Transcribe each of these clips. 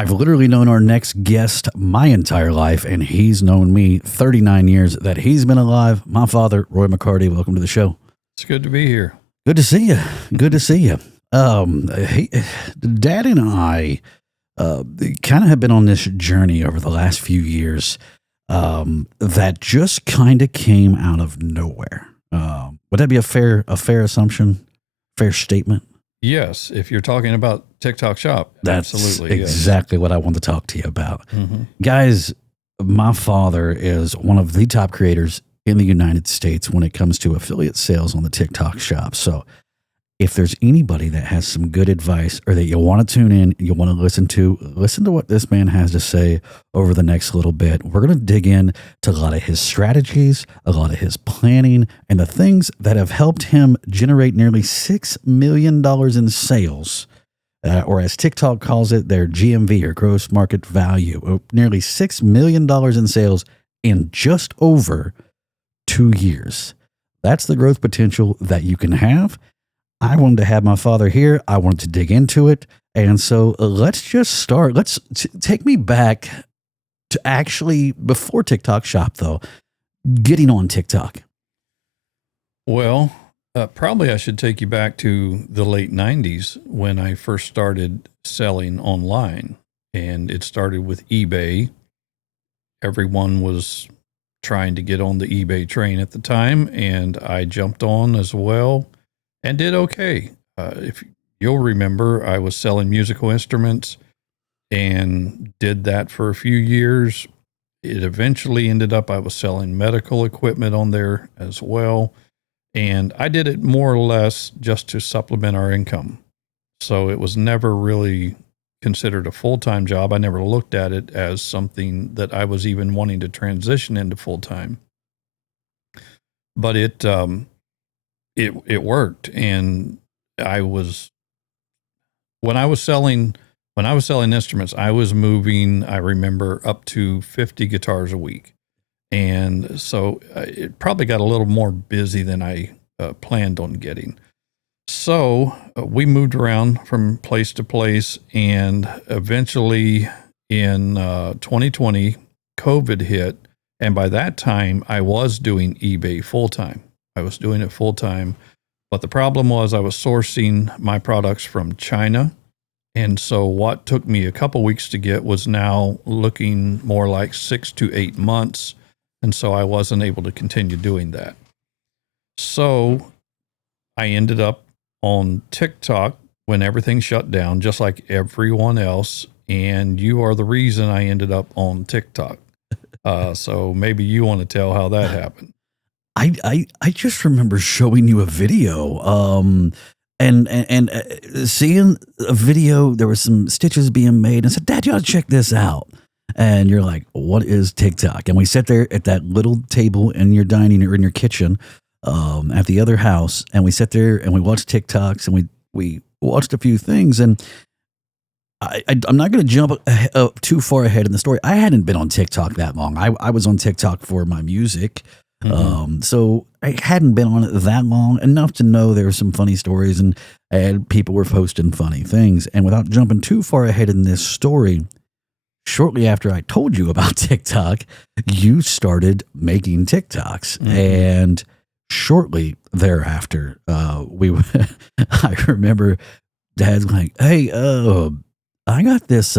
I've literally known our next guest my entire life, and he's known me 39 years that he's been alive. My father, Roy McCarty, welcome to the show. It's good to be here. Good to see you. Good to see you. Dad and I kind of have been on this journey over the last few years that just kind of came out of nowhere. Would that be a fair assumption, fair statement? Yes, if you're talking about TikTok Shop, That's absolutely exactly what I want to talk to you about. Mm-hmm. Guys, my father is one of the top creators in the United States when it comes to affiliate sales on the TikTok Shop. So if there's anybody that has some good advice or that you want to tune in, you want to listen to what this man has to say over the next little bit. We're going to dig in to a lot of his strategies, a lot of his planning, and the things that have helped him generate nearly $6 million in sales, or as TikTok calls it, their GMV or gross market value, nearly $6 million in sales in just over 2 years. That's the growth potential that you can have. I wanted to have my father here. I wanted to dig into it. And so let's just start. Let's take me back to actually before TikTok Shop, though, getting on TikTok. Well, probably I should take you back to the late 90s when I first started selling online. And it started with eBay. Everyone was trying to get on the eBay train at the time, and I jumped on as well. And did okay. If you'll remember, I was selling musical instruments and did that for a few years. It eventually ended up I was selling medical equipment on there as well. And I did it more or less just to supplement our income. So it was never really considered a full-time job. I never looked at it as something that I was even wanting to transition into full-time. But it worked, and when I was selling instruments, I was moving, I remember, up to 50 guitars a week. And so it probably got a little more busy than I planned on getting. So we moved around from place to place, and eventually in 2020, COVID hit. And by that time, I was doing eBay full-time. I was doing it full-time. But the problem was I was sourcing my products from China. And so what took me a couple weeks to get was now looking more like 6 to 8 months. And so I wasn't able to continue doing that. So I ended up on TikTok when everything shut down, just like everyone else. And you are the reason I ended up on TikTok. So maybe you want to tell how that happened. I just remember showing you a video, and seeing a video. There were some stitches being made, and I said, "Dad, you ought to check this out." And you're like, "What is TikTok?" And we sat there at that little table in your dining or in your kitchen, at the other house, and we sat there and we watched TikToks, and we watched a few things, and I'm not going to jump too far ahead in the story. I hadn't been on TikTok that long. I was on TikTok for my music. Mm-hmm. So I hadn't been on it that long, enough to know there were some funny stories and people were posting funny things. And without jumping too far ahead in this story, shortly after I told you about TikTok, you started making TikToks. Mm-hmm. And shortly thereafter, I remember Dad's like, "Hey, I got this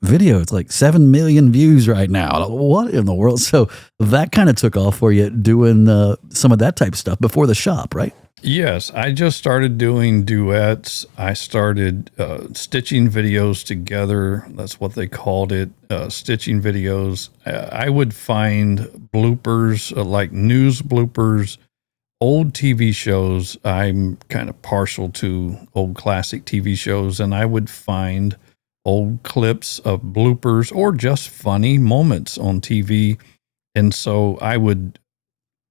video. It's like 7 million views right now. What in the world?" So that kind of took off for you doing some of that type of stuff before the shop, right? Yes, I just started doing duets. I started stitching videos together. That's what they called it, stitching videos. I would find bloopers, like news bloopers, old TV shows. I'm kind of partial to old classic TV shows, and I would find old clips of bloopers or just funny moments on TV. And so I would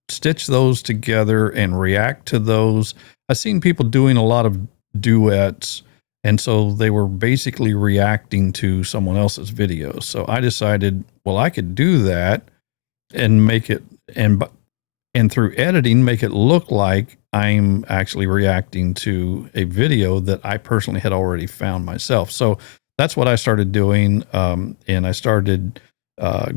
stitch those together and react to those. I've seen people doing a lot of duets, and so they were basically reacting to someone else's videos. So I decided, well, I could do that and make it, and through editing, make it look like I'm actually reacting to a video that I personally had already found myself. So that's what I started doing. And I started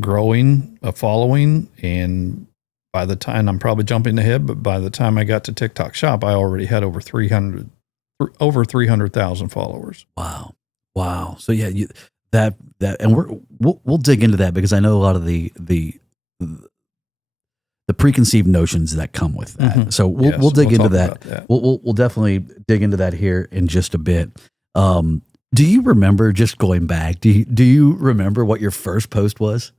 growing a following. And by the time, I'm probably jumping ahead, but by the time I got to TikTok Shop, I already had over 300,000 followers. Wow. Wow. So yeah, and we'll dig into that because I know a lot of the preconceived notions that come with that. Mhm. So we'll Yes, dig into talk that. about that. We'll definitely dig into that here in just a bit. Do you remember, just going back, do you remember what your first post was?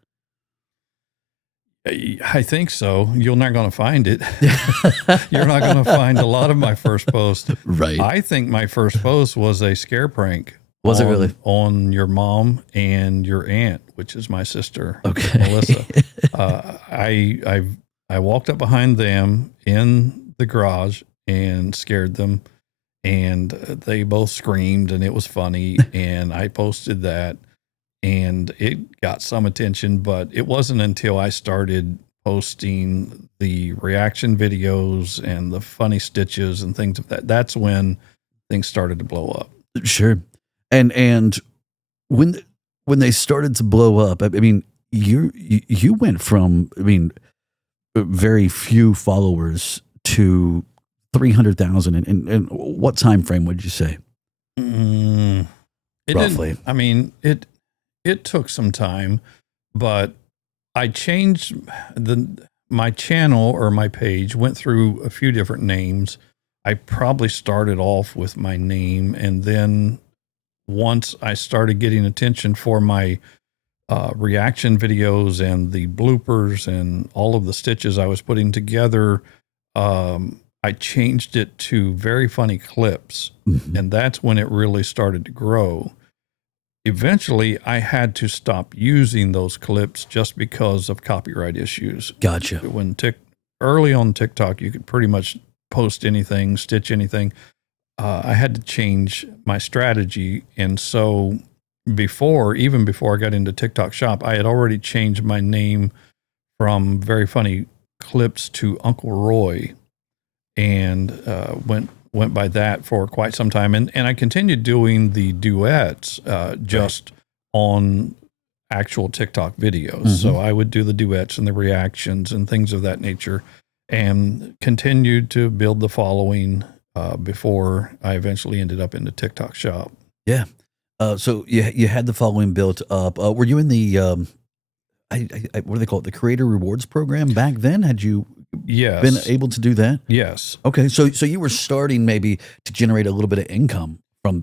I think so. You're not going to find it. You're not going to find a lot of my first posts. Right. I think my first post was a scare prank. Was it really? On your mom and your aunt, which is my sister, Okay. Melissa. I walked up behind them in the garage and scared them, and they both screamed, and it was funny. And I posted that, and it got some attention, but it wasn't until I started posting the reaction videos and the funny stitches and things of that's when things started to blow up. Sure. And when they started to blow up, I mean, you went from, I mean, very few followers to 300,000 and what time frame would you say? It Roughly. I mean, it took some time, but I changed my channel, or my page went through a few different names. I probably started off with my name, and then once I started getting attention for my reaction videos and the bloopers and all of the stitches I was putting together, I changed it to Very Funny Clips. Mhm. And that's when it really started to grow. Eventually, I had to stop using those clips just because of copyright issues. Gotcha. When early on TikTok, you could pretty much post anything, stitch anything. I had to change my strategy. And so even before I got into TikTok Shop, I had already changed my name from Very Funny Clips to Uncle Roy, and went by that for quite some time. And I continued doing the duets just on actual TikTok videos. Mhm. So I would do the duets and the reactions and things of that nature, and continued to build the following before I eventually ended up in the TikTok Shop. Yeah. So you had the following built up. Were you in the what do they call it? The Creator Rewards program back then? Had you Yes. been able to do that? Yes. Okay. So you were starting maybe to generate a little bit of income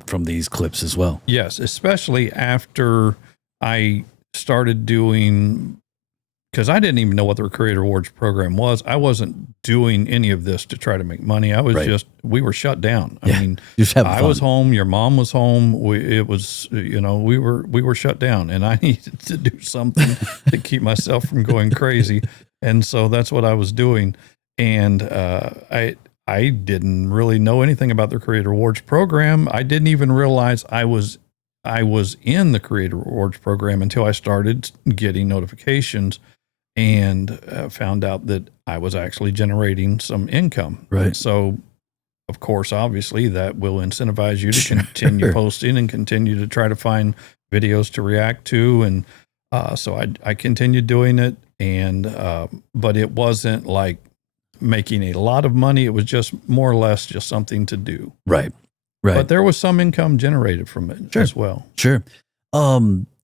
from these clips as well. Yes. Especially after I started doing, because I didn't even know what the Creator Rewards program was. I wasn't doing any of this to try to make money. I was Right. we were shut down. Yeah. I mean, Just having I fun. was home. Your mom was home. We were shut down, and I needed to do something to keep myself from going crazy. And so that's what I was doing. And I didn't really know anything about the Creator Rewards program. I didn't even realize I was in the Creator Rewards program until I started getting notifications, and found out that I was actually generating some income. Right. And so, of course, obviously, that will incentivize you to Sure. continue posting and continue to try to find videos to react to. And so I continued doing it, and but it wasn't like making a lot of money. It was just more or less just something to do. Right. Right. But there was some income generated from it Sure. as well. Sure.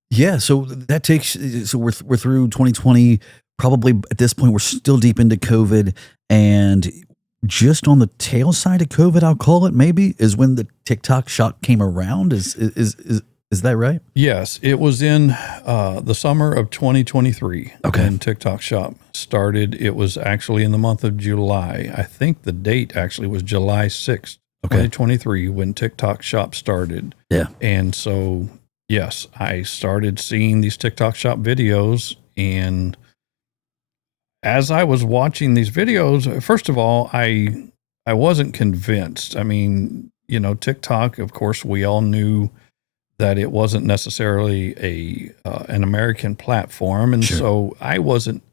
Yeah. So that takes. So we're through 2020. Probably at this point, we're still deep into COVID, and just on the tail side of COVID, I'll call it, maybe, is when the TikTok Shop came around. Is that right? Yes, it was in the summer of 2023 Okay. when TikTok Shop started. It was actually in the month of July. I think the date actually was July 6th, Okay. 2023, when TikTok Shop started. Yeah. And so, yes, I started seeing these TikTok Shop videos. And as I was watching these videos, first of all, I wasn't convinced. I mean, TikTok, of course, we all knew that it wasn't necessarily an American platform, and Sure. so I wasn't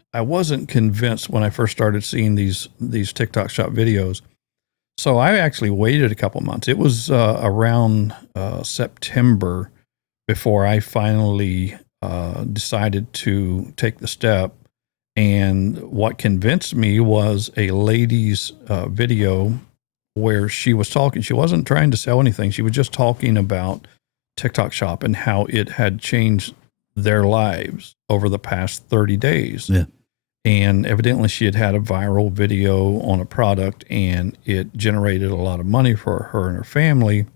convinced when I first started seeing these TikTok Shop videos. So I actually waited a couple months. It was around September before I finally decided to take the step. And what convinced me was a lady's video where she was talking. She wasn't trying to sell anything. She was just talking about TikTok Shop and how it had changed their lives over the past 30 days. Yeah. And evidently she had had a viral video on a product and it generated a lot of money for her and her family.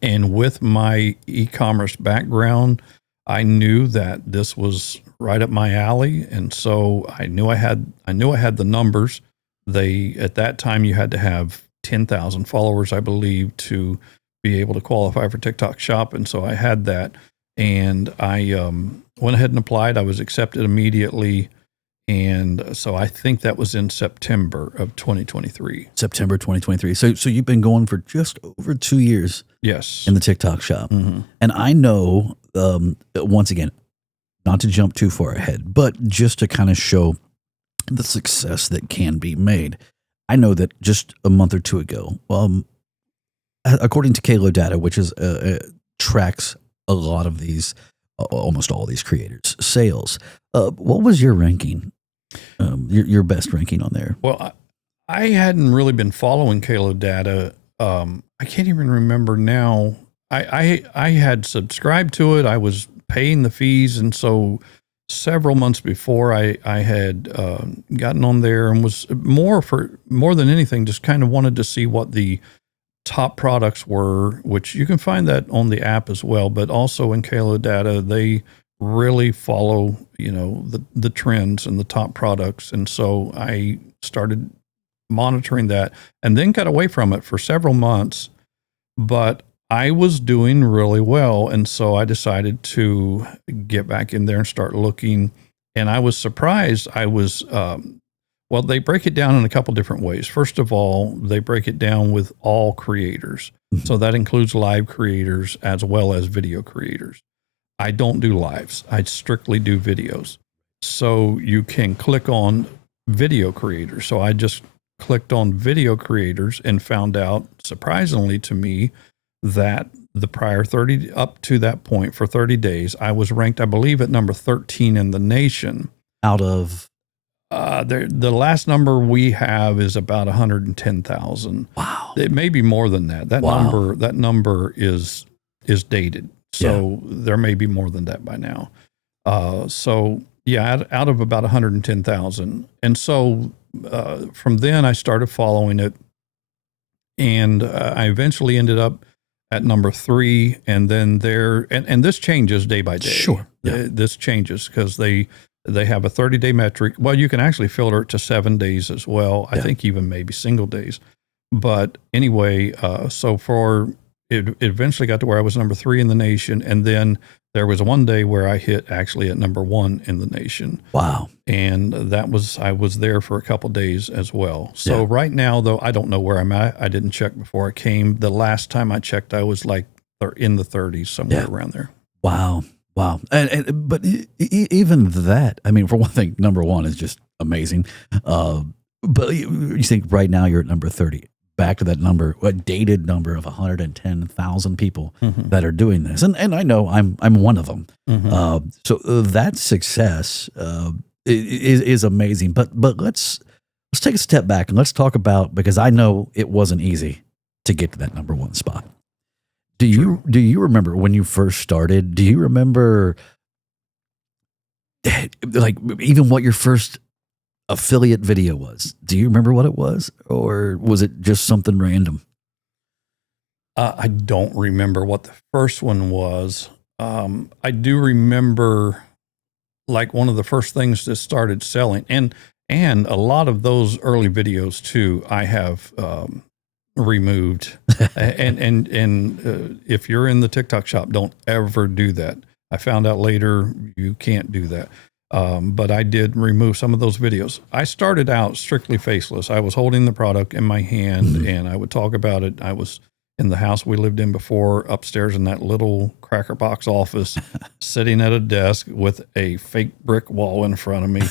And with my e-commerce background, I knew that this was right up my alley. And so I knew I had the numbers. At that time you had to have 10,000 followers, I believe, to be able to qualify for TikTok Shop. And so I had that, and I went ahead and applied. I was accepted immediately. And so I think that was in September of 2023. September 2023. So you've been going for just over 2 years. Yes. In the TikTok Shop. Mm-hmm. And I know, once again, not to jump too far ahead, but just to kind of show the success that can be made. I know that just a month or two ago, according to Kalo Data, which is tracks a lot of these, almost all these creators' sales, what was your ranking? Your best ranking on there? Well, I hadn't really been following Kalo Data. I can't even remember now. I had subscribed to it. I was paying the fees, and so several months before I had gotten on there and was more than anything just kind of wanted to see what the top products were, which you can find that on the app as well, but also in Kalo Data they really follow the trends and the top products. And so I started monitoring that and then got away from it for several months, but I was doing really well. And so I decided to get back in there and start looking. And I was surprised. I was, well, they break it down in a couple different ways. First of all, they break it down with all creators. So that includes live creators as well as video creators. I don't do lives. I strictly do videos. So you can click on video creators. So I just clicked on video creators and found out, surprisingly to me, that the prior 30 up to that point for 30 days, I was ranked, I believe, at number 13 in the nation. Out of the last number we have is about 110,000. Wow. It may be more than that. That number is dated. So there may be more than that by now. So yeah, out of about 110,000. And so from then I started following it, and I eventually ended up at number 3, and then and this changes day by day. Sure. Yeah. This changes because they have a 30-day metric. Well, you can actually filter it to 7 days as well. I think even maybe single days. But anyway, so it eventually got to where I was number 3 in the nation. And then there was one day where I hit actually at number 1 in the nation. Wow. And I was there for a couple days as well. So right now, though, I don't know where I'm at. I didn't check before I came. The last time I checked, I was like in the 30s, somewhere around there. Wow. Wow. But even that, I mean, for one thing, number 1 is just amazing. But you think right now you're at number 30. Back to that number, a dated number of 110,000 people that are doing this. And I know I'm one of them. So that success is amazing. But let's take a step back and let's talk about, because I know it wasn't easy to get to that number 1 spot. Do you remember when you first started? Do you remember like even what your first affiliate video was? Do you remember what it was, or was it just something random? I don't remember what the first one was. I do remember like one of the first things that started selling, and a lot of those early videos too, I have removed. and if you're in the TikTok Shop, don't ever do that. I found out later you can't do that. But I did remove some of those videos. I started out strictly faceless. I was holding the product in my hand and I would talk about it. I was in the house we lived in before, upstairs in that little cracker box office, sitting at a desk with a fake brick wall in front of me.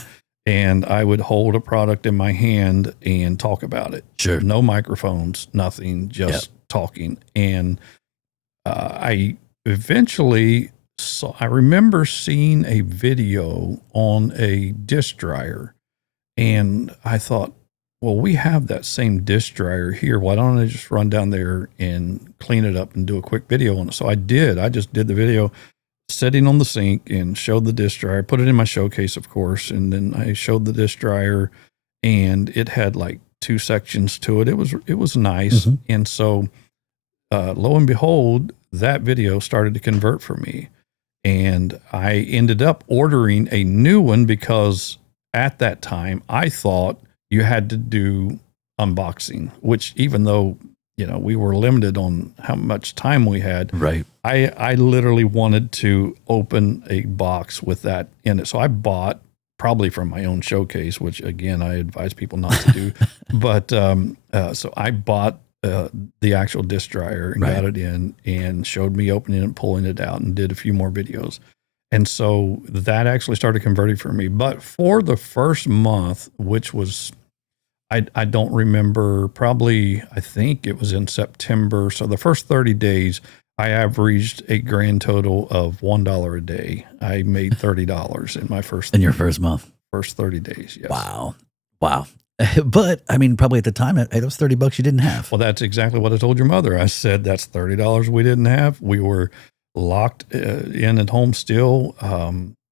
And I would hold a product in my hand and talk about it. Sure. No microphones, nothing, just talking. And I eventually, so I remember seeing a video on a dish dryer, and I thought, well, we have that same dish dryer here. Why don't I just run down there and clean it up and do a quick video on it? So I did. I just did the video sitting on the sink and showed the dish dryer, put it in my showcase, of course, and then I showed the dish dryer, and it had like 2 sections to it. It was nice, and so lo and behold, that video started to convert for me, and I ended up ordering a new one because at that time I thought you had to do unboxing, which even though we were limited on how much time we had, Right. I literally wanted to open a box with that in it. So I bought, probably from my own showcase, which again, I advise people not to do. But so I bought the actual dish dryer and got it in and showed me opening it and pulling it out and did a few more videos. And so that actually started converting for me. But for the first month, which was, I don't remember, probably, I think it was in September. So the first 30 days, I averaged a grand total of $1 a day. I made $30 in my in your first month. First 30 days. Yes. Wow. But I mean, probably at the time, it was $30 you didn't have. Well, that's exactly what I told your mother. I said, that's $30 we didn't have. We were locked in at home still.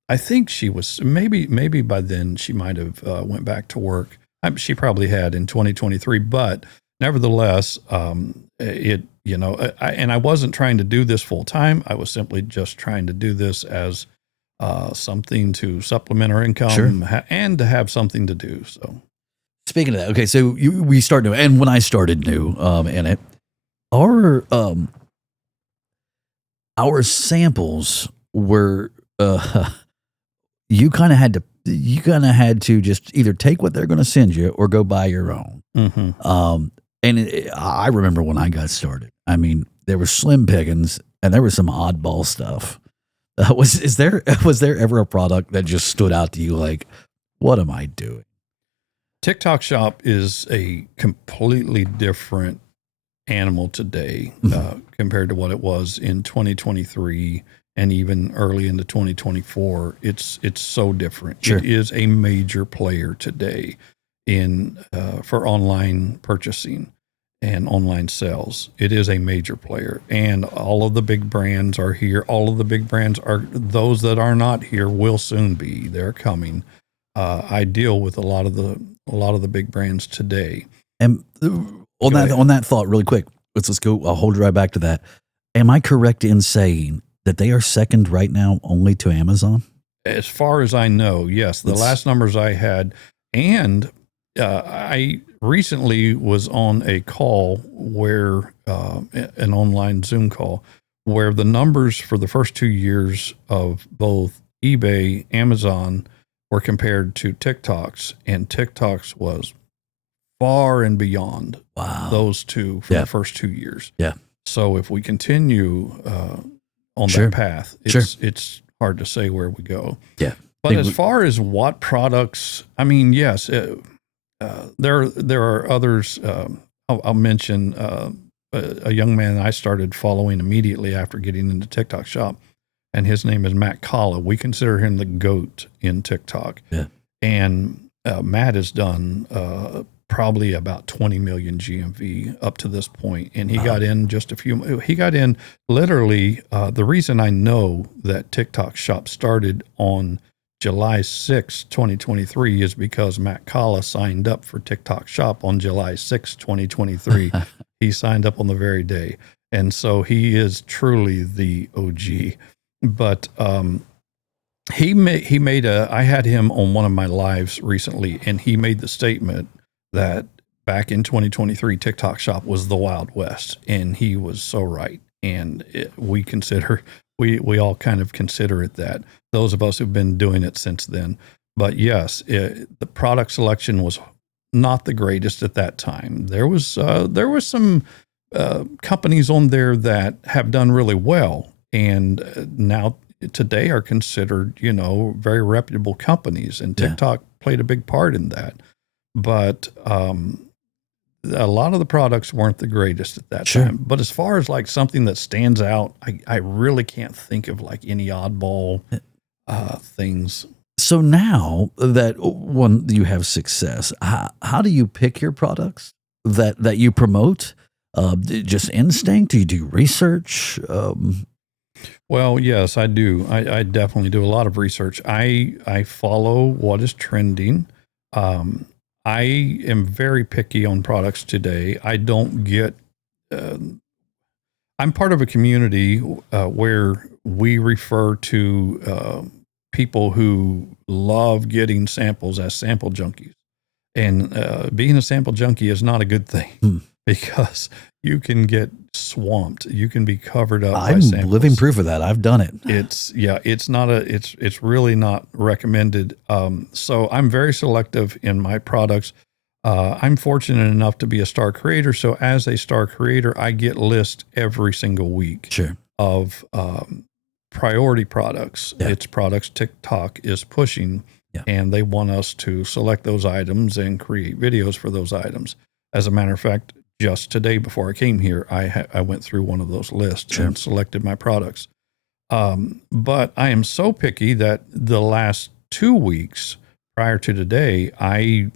I think she was, maybe by then she might have went back to work. She probably had in 2023, but nevertheless, and I wasn't trying to do this full time. I was simply just trying to do this as something to supplement our income and to have something to do. So, speaking of that, okay, so we start new, and when I started new in it, our samples were you kind of had to just either take what they're going to send you or go buy your own. I remember when I got started, I mean, there were slim pickings and there was some oddball stuff. Was there ever a product that just stood out to you like, what am I doing? TikTok Shop is a completely different animal today compared to what it was in 2023 and even early into 2024. It's so different. It is a major player today in for online purchasing and online sales. It is a major player, and all of the big brands are here. All of the big brands are, those that are not here will soon be. They're coming. I deal with a lot of the big brands today. And on that thought, really quick, let's go. I'll hold you right back to that. Am I correct in saying that they are second right now only to Amazon? As far as I know, yes. The last numbers I had, and I recently was on a call where an online Zoom call where the numbers for the first 2 years of both eBay, Amazon were compared to TikTok's, and TikTok's was far and beyond those two for the first 2 years. Yeah. So if we continue on that path, it's hard to say where we go. Yeah. But as far as what products, I mean, yes, there are others. I'll mention a young man I started following immediately after getting into TikTok Shop, and his name is Matt Kalla. We consider him the GOAT in TikTok. Yeah. And Matt has done probably about 20 million GMV up to this point. And he got in he got in literally, the reason I know that TikTok Shop started on July 6, 2023 is because Matt Kalla signed up for TikTok Shop on July 6, 2023. He signed up on the very day. And so he is truly the OG. But he made I had him on one of my lives recently, and he made the statement that back in 2023, TikTok Shop was the Wild West, and he was so right. And we all kind of consider it that, those of us who've been doing it since then. But yes, the product selection was not the greatest at that time. There was some companies on there that have done really well, and now today are considered, very reputable companies, and TikTok played a big part in that. But a lot of the products weren't the greatest at that Sure. time. But as far as like something that stands out, I really can't think of like any oddball things. So now that when you have success, how do you pick your products that you promote? Just instinct? Do you do research? Well, yes, I do. I definitely do a lot of research. I follow what is trending. I am very picky on products today. I don't get. I'm part of a community where we refer to people who love getting samples as sample junkies, and being a sample junkie is not a good thing Hmm. because you can get swamped. You can be covered up by I'm samples. living proof of that. I've done it. It's really not recommended. So I'm very selective in my products. I'm fortunate enough to be a star creator. So as a star creator, I get lists every single week Sure. of priority products. Yeah. It's products TikTok is pushing, Yeah. and they want us to select those items and create videos for those items. As a matter of fact, just today before I came here, I went through one of those lists Sure. and selected my products. But I am so picky that the last 2 weeks prior to today, I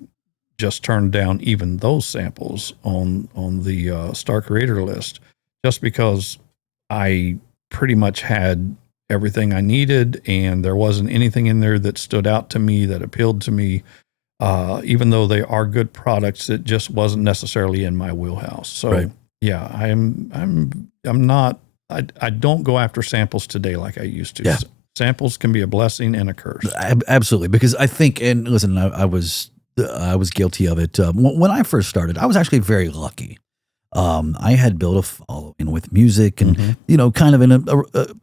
just turned down even those samples on the Star Creator list, just because I pretty much had everything I needed, and there wasn't anything in there that stood out to me, that appealed to me. Even though they are good products, it just wasn't necessarily in my wheelhouse. So Right. yeah, I'm not. I don't go after samples today like I used to. Yeah. Samples can be a blessing and a curse. Absolutely, because I think, and listen, I was guilty of it when I first started. I was actually very lucky. I had built a following with music, and Mhm. kind of in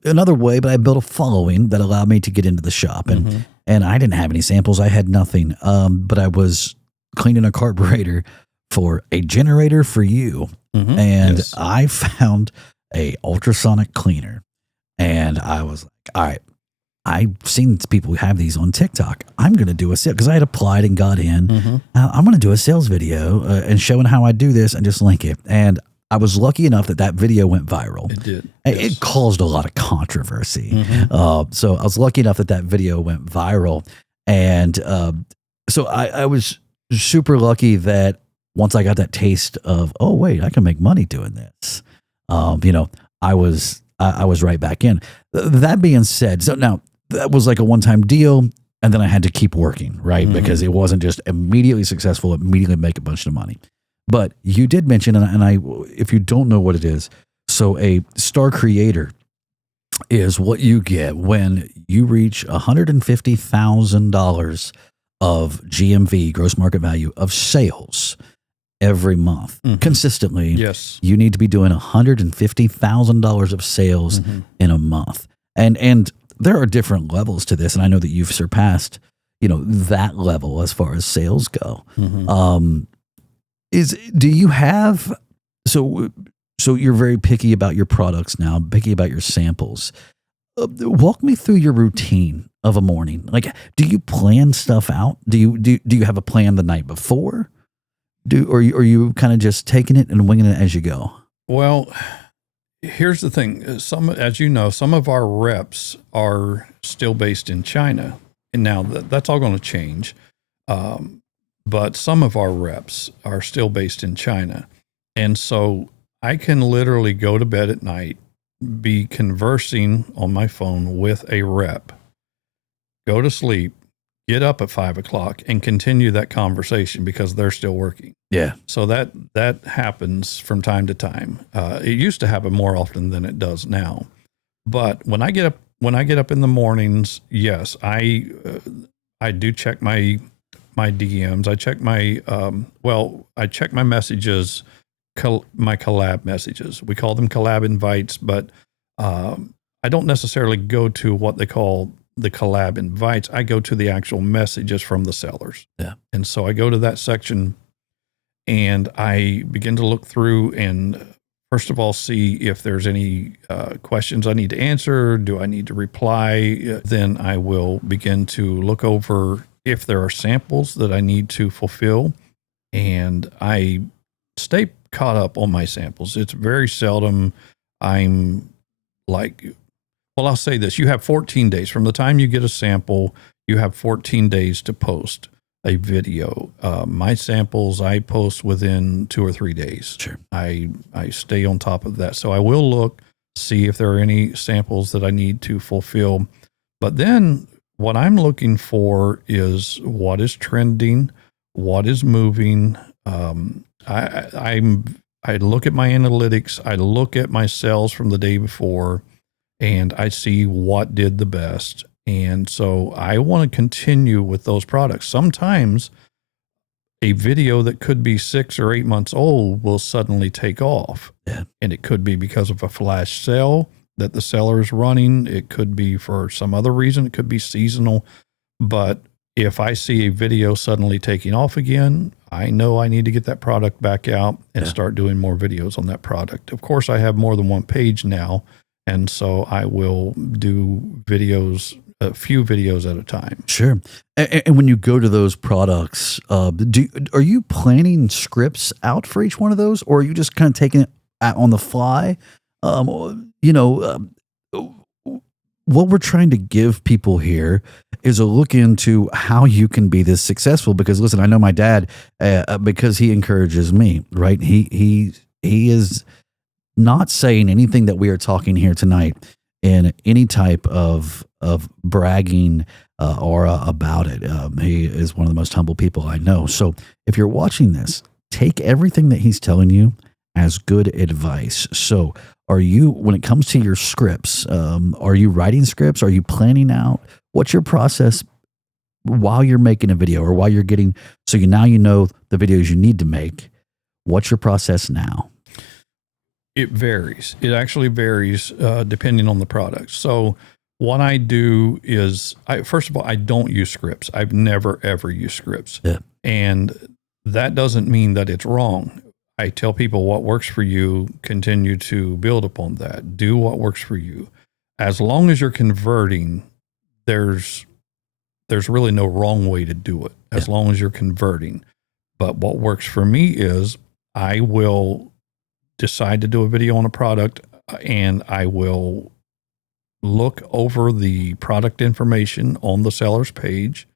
another way, but I built a following that allowed me to get into the shop, and Mhm. and I didn't have any samples. I had nothing, but I was cleaning a carburetor for a generator for you, Mhm. and Yes. I found a ultrasonic cleaner, and I was like, all right. I've seen people who have these on TikTok. I'm going to do a sale because I had applied and got in. Mhm. I'm going to do a sales video and showing how I do this and just link it. And I was lucky enough that video went viral. It did. It Yes. caused a lot of controversy. Mhm. So I was lucky enough that video went viral. And so I was super lucky that once I got that taste of, oh, wait, I can make money doing this. I was right back in. That being said, so now that was like a one-time deal, and then I had to keep working, right? Mhm. Because it wasn't just immediately successful, immediately make a bunch of money. But you did mention, and I, if you don't know what it is, so a star creator is what you get when you reach $150,000 of GMV, gross market value of sales every month Mhm. consistently. Yes. You need to be doing $150,000 of sales Mhm. in a month. And there are different levels to this. And I know that you've surpassed, that level as far as sales go. Mhm. Do you have, so you're very picky about your products now, picky about your samples. Walk me through your routine of a morning. Like, do you plan stuff out? Do you have a plan the night before? Or are you kind of just taking it and winging it as you go? Well, here's the thing. As you know, some of our reps are still based in China, and now that's all going to change. But some of our reps are still based in China, and so I can literally go to bed at night, be conversing on my phone with a rep, go to sleep, get up at 5 o'clock, and continue that conversation because they're still working. Yeah. So that happens from time to time. It used to happen more often than it does now. But when I get up in the mornings, yes, I do check my DMs. I check I check my messages, my collab messages. We call them collab invites, but I don't necessarily go to what they call the collab invites. I go to the actual messages from the sellers. Yeah. And so I go to that section and I begin to look through and first of all, see if there's any questions I need to answer. Do I need to reply? Then I will begin to look over if there are samples that I need to fulfill. And I stay caught up on my samples. It's very seldom I'm like, well, I'll say this. You have 14 days from the time you get a sample, you have 14 days to post a video. My samples, I post within 2 or 3 days. Sure. I stay on top of that. So I will look, see if there are any samples that I need to fulfill. But then what I'm looking for is what is trending, what is moving. I look at my analytics, I look at my sales from the day before, and I see what did the best. And so I want to continue with those products. Sometimes a video that could be 6 or 8 months old will suddenly take off. Yeah. And it could be because of a flash sale that the seller is running. It could be for some other reason. It could be seasonal. But if I see a video suddenly taking off again, I know I need to get that product back out and start doing more videos on that product. Of course, I have more than one page now. And so I will do videos, a few videos at a time. Sure. And when you go to those products, are you planning scripts out for each one of those, or are you just kind of taking it on the fly? What we're trying to give people here is a look into how you can be this successful. Because listen, I know my dad, because he encourages me, right? He is not saying anything that we are talking here tonight in any type of bragging aura about it. He is one of the most humble people I know. So if you're watching this, take everything that he's telling you as good advice. So are you, when it comes to your scripts, are you writing scripts? Are you planning out? What's your process while you're making a video, or while you're getting, so now you know the videos you need to make? What's your process now? It varies. It actually varies depending on the product. So what I do is, first of all, I don't use scripts. I've never, ever used scripts. Yeah. And that doesn't mean that it's wrong. I tell people what works for you, continue to build upon that. Do what works for you. As long as you're converting, there's really no wrong way to do it, as long as you're converting. But what works for me is I will decide to do a video on a product, and I will look over the product information on the seller's page.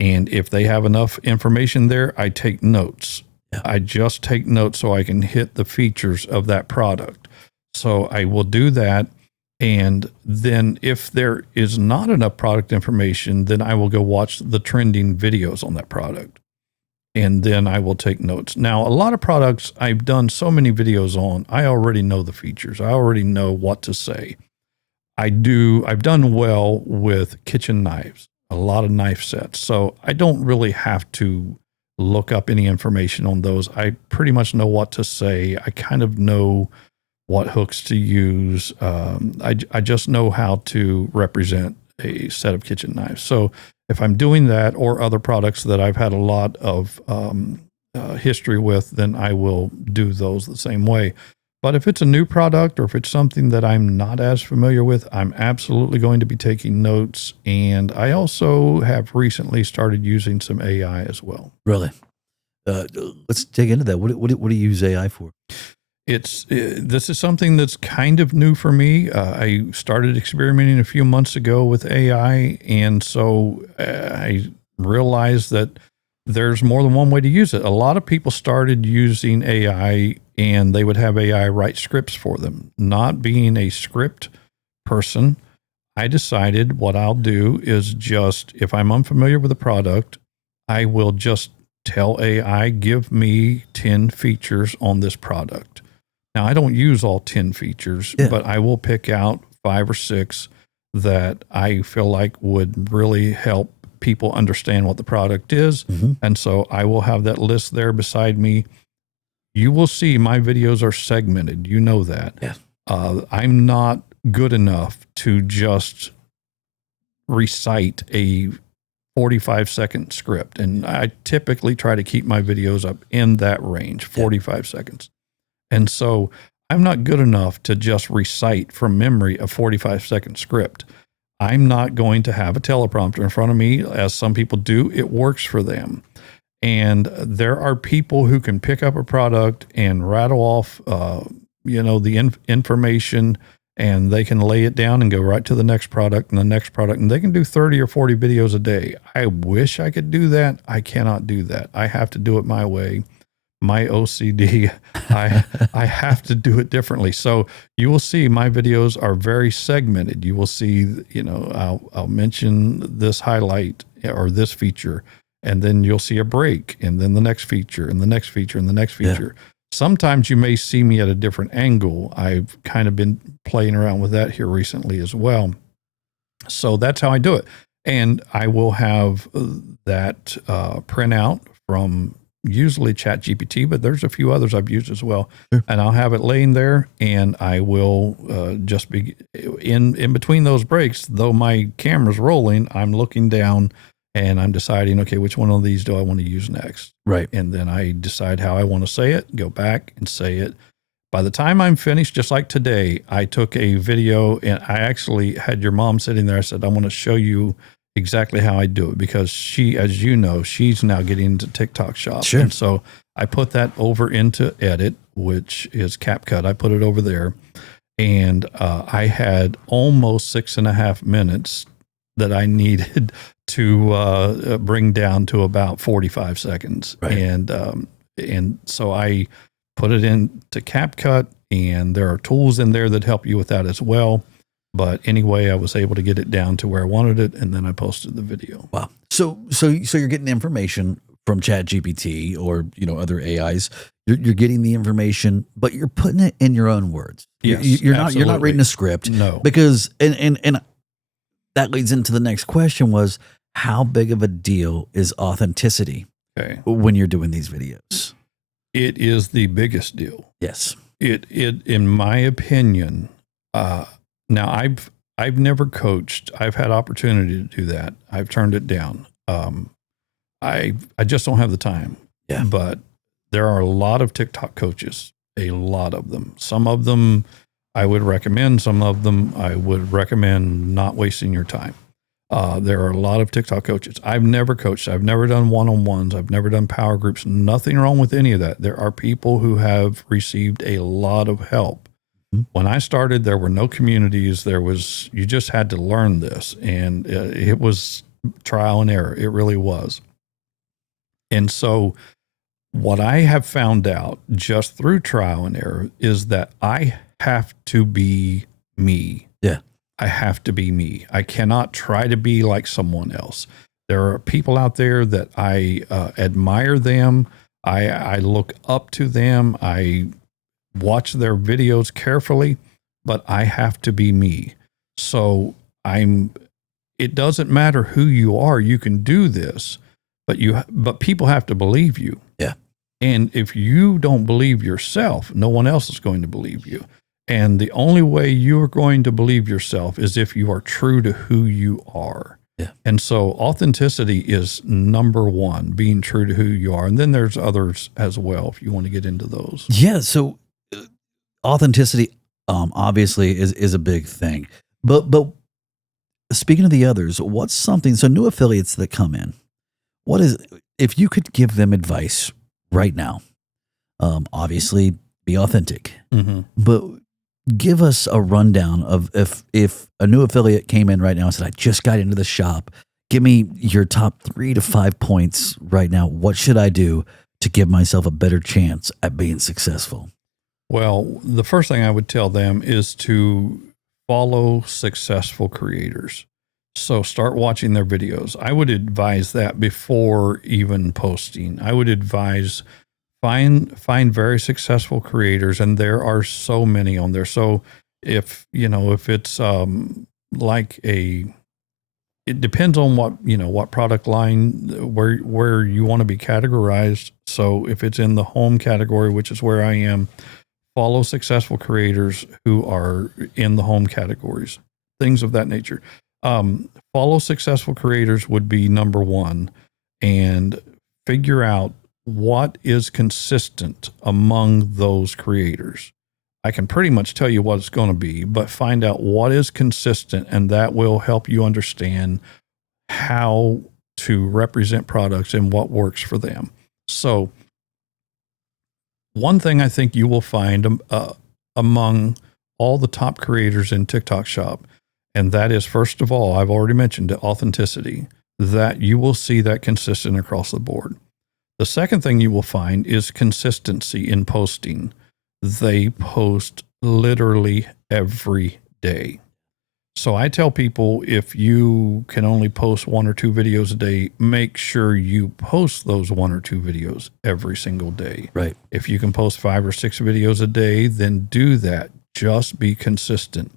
And if they have enough information there, I take notes. Yeah. I just take notes so I can hit the features of that product. So I will do that. And then if there is not enough product information, then I will go watch the trending videos on that product. And then I will take notes. Now, a lot of products I've done so many videos on, I already know the features. I already know what to say. I've done well with kitchen knives, a lot of knife sets. So I don't really have to look up any information on those. I pretty much know what to say. I kind of know what hooks to use. I just know how to represent a set of kitchen knives. So if I'm doing that, or other products that I've had a lot of history with, then I will do those the same way. But if it's a new product, or if it's something that I'm not as familiar with, I'm absolutely going to be taking notes. And I also have recently started using some AI as well. Really? Let's dig into that. What do you use AI for? This is something that's kind of new for me. I started experimenting a few months ago with AI, and so I realized that there's more than one way to use it. A lot of people started using AI, and they would have AI write scripts for them. Not being a script person, I decided what I'll do is just, if I'm unfamiliar with a product, I will just tell AI, give me 10 features on this product. Now, I don't use all 10 features, but I will pick out 5 or 6 that I feel like would really help people understand what the product is. Mm-hmm. And so I will have that list there beside me. You will see my videos are segmented. You know that. Yeah. I'm not good enough to just recite a 45-second script. And I typically try to keep my videos up in that range, 45 seconds. And so I'm not good enough to just recite from memory a 45-second script. I'm not going to have a teleprompter in front of me, as some people do. It works for them. And there are people who can pick up a product and rattle off, the information, and they can lay it down and go right to the next product and the next product. And they can do 30 or 40 videos a day. I wish I could do that. I cannot do that. I have to do it my way. My OCD, I have to do it differently. So you will see my videos are very segmented. You will see, I'll mention this highlight or this feature, and then you'll see a break, and then the next feature, and the next feature, and the next feature. Yeah. Sometimes you may see me at a different angle. I've kind of been playing around with that here recently as well. So that's how I do it. And I will have that printout from usually ChatGPT, but there's a few others I've used as well. Sure. And I'll have it laying there, and I will just be in between those breaks, though my camera's rolling, I'm looking down and I'm deciding, okay, which one of these do I want to use next? Right. And then I decide how I want to say it, go back and say it. By the time I'm finished, just like today, I took a video and I actually had your mom sitting there. I said, I want to show you exactly how I do it, because she, as you know, she's now getting into TikTok Shop. Sure. And so I put that over into Edit, which is CapCut. I put it over there, and I had almost 6.5 minutes that I needed to bring down to about 45 seconds. Right. And so I put it into CapCut, and there are tools in there that help you with that as well. But anyway, I was able to get it down to where I wanted it, and then I posted the video. Wow. So you're getting information from ChatGPT or other AIs. You're getting the information, but you're putting it in your own words. Yes, you're not reading a script. No. Because and that leads into the next question: was how big of a deal is authenticity when you're doing these videos? It is the biggest deal. Yes. It in my opinion. Now, I've never coached. I've had opportunity to do that. I've turned it down. I just don't have the time. Yeah. But there are a lot of TikTok coaches, a lot of them. Some of them I would recommend. Some of them I would recommend not wasting your time. There are a lot of TikTok coaches. I've never coached. I've never done one-on-ones. I've never done power groups. Nothing wrong with any of that. There are people who have received a lot of help. When I started, there were no communities. You just had to learn this, and it was trial and error. It really was. And so what I have found out just through trial and error is that I have to be me. Yeah. I have to be me. I cannot try to be like someone else. There are people out there that I admire them. I look up to them. I watch their videos carefully, but I have to be me. So it doesn't matter who you are. You can do this, but people have to believe you. Yeah. And if you don't believe yourself, no one else is going to believe you. And the only way you are going to believe yourself is if you are true to who you are. Yeah. And so authenticity is number one, being true to who you are. And then there's others as well, if you want to get into those. Yeah. So authenticity, obviously is a big thing, but speaking of the others, what's something, so new affiliates that come in, if you could give them advice right now, obviously be authentic, but give us a rundown of if a new affiliate came in right now and said, I just got into the shop, give me your top 3 to 5 points right now. What should I do to give myself a better chance at being successful? Well, the first thing I would tell them is to follow successful creators. So start watching their videos. I would advise that before even posting. I would advise find very successful creators, and there are so many on there. So if it's it depends on what product line, where you want to be categorized. So if it's in the home category, which is where I am, follow successful creators who are in the home categories, things of that nature. Follow successful creators would be number one, and figure out what is consistent among those creators. I can pretty much tell you what it's going to be, but find out what is consistent, and that will help you understand how to represent products and what works for them. So one thing I think you will find among all the top creators in TikTok Shop, and that is, first of all, I've already mentioned it, authenticity, that you will see that consistent across the board. The second thing you will find is consistency in posting. They post literally every day. So I tell people, if you can only post 1 or 2 videos a day, make sure you post those 1 or 2 videos every single day. Right. If you can post 5 or 6 videos a day, then do that. Just be consistent.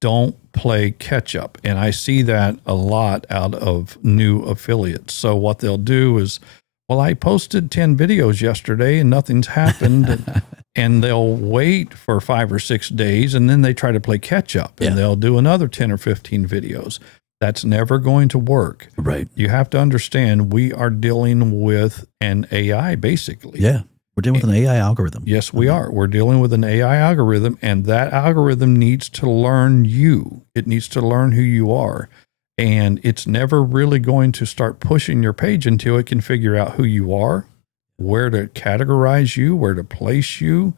Don't play catch up. And I see that a lot out of new affiliates. So what they'll do is, well, I posted 10 videos yesterday and nothing's happened. And they'll wait for 5 or 6 days, and then they try to play catch up, and they'll do another 10 or 15 videos. That's never going to work. Right. You have to understand, we are dealing with an AI, basically. Yeah. We're dealing with an AI algorithm. Yes, we are. We're dealing with an AI algorithm, and that algorithm needs to learn you. It needs to learn who you are. And it's never really going to start pushing your page until it can figure out who you are, where to categorize you, where to place you.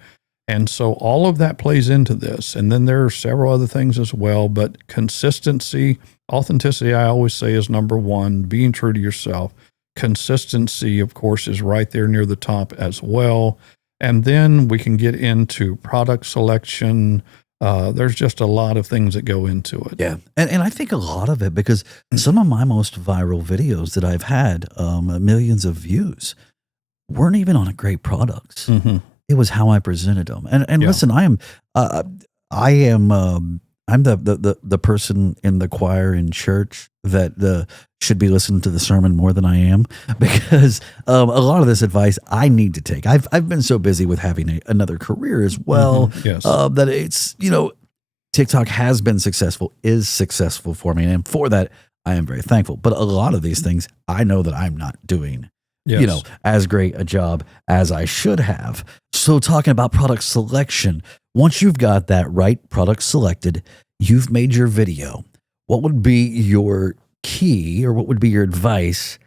And so all of that plays into this. And then there are several other things as well, but consistency, authenticity, I always say, is number one, being true to yourself. Consistency, of course, is right there near the top as well. And then we can get into product selection. There's just a lot of things that go into it. Yeah. And I think a lot of it, because some of my most viral videos that I've had, millions of views, weren't even on great products. Mm-hmm. It was how I presented them. And listen, I'm the person in the choir in church that should be listening to the sermon more than I am, because a lot of this advice I need to take. I've been so busy with having another career as well, that it's, TikTok has been successful, is successful for me. And for that, I am very thankful. But a lot of these things I know that I'm not doing as great a job as I should have. So talking about product selection, once you've got that right product selected, you've made your video. What would be your key, or what would be your advice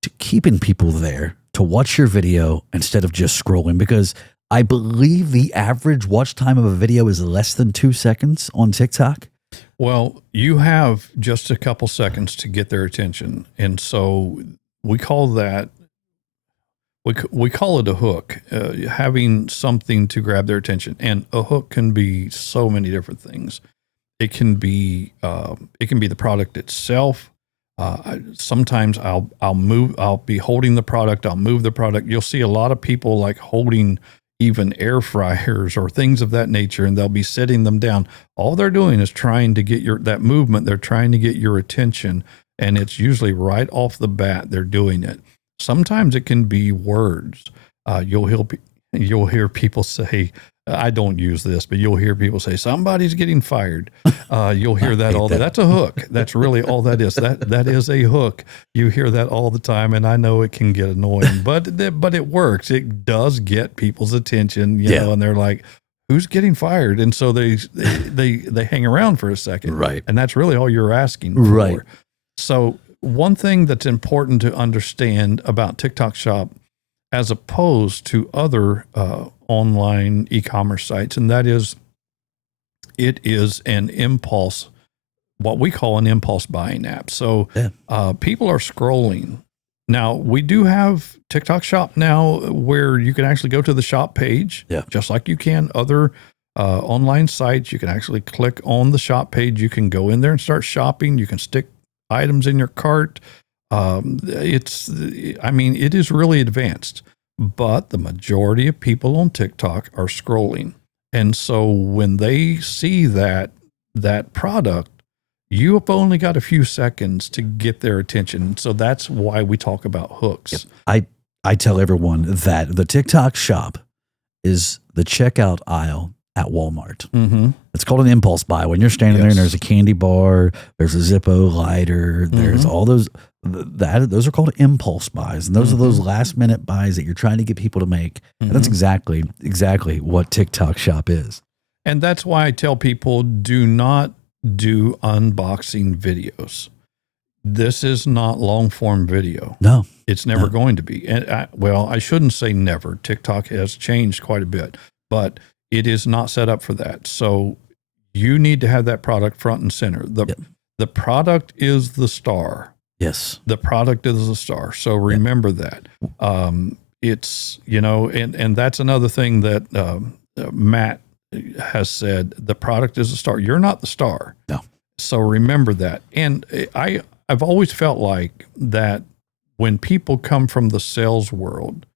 to keeping people there to watch your video instead of just scrolling? Because I believe the average watch time of a video is less than 2 seconds on TikTok. Well, you have just a couple seconds to get their attention. And so we call that, we call it a hook, having something to grab their attention. And a hook can be so many different things. It can be the product itself. Sometimes I'll be holding the product. I'll move the product. You'll see a lot of people like holding even air fryers or things of that nature, and they'll be setting them down. All they're doing is trying to get that movement. They're trying to get your attention, and it's usually right off the bat they're doing it. Sometimes it can be words. You'll hear people say, I don't use this, but you'll hear people say, somebody's getting fired. You'll hear that all the time. That's a hook. That's really all that is. That is a hook. You hear that all the time, and I know it can get annoying, but it works. It does get people's attention, you know, and they're like, who's getting fired? And so they hang around for a second. Right. And that's really all you're asking for. Right. So one thing that's important to understand about TikTok Shop, as opposed to other online e-commerce sites, and that is, it is an impulse, what we call an impulse buying app. So people are scrolling. Now, we do have TikTok Shop now where you can actually go to the shop page, just like you can other online sites. You can actually click on the shop page. You can go in there and start shopping. You can stick items in your cart. It is really advanced, but the majority of people on TikTok are scrolling. And so when they see that product, you have only got a few seconds to get their attention. So that's why we talk about hooks. I tell everyone that the TikTok Shop is the checkout aisle at Walmart. Mm-hmm. It's called an impulse buy. When you're standing there and there's a candy bar, there's a Zippo lighter, there's all those, those are called impulse buys. And those are those last minute buys that you're trying to get people to make. And that's exactly what TikTok Shop is. And that's why I tell people, do not do unboxing videos. this is not long form video. No. It's never going to be. And I shouldn't say never. TikTok has changed quite a bit, but it is not set up for that. So you need to have that product front and center. The product is the star. Yes. The product is the star. So remember that. It's, and that's another thing that Matt has said. The product is the star. You're not the star. No. So remember that. And I've always felt like that when people come from the sales world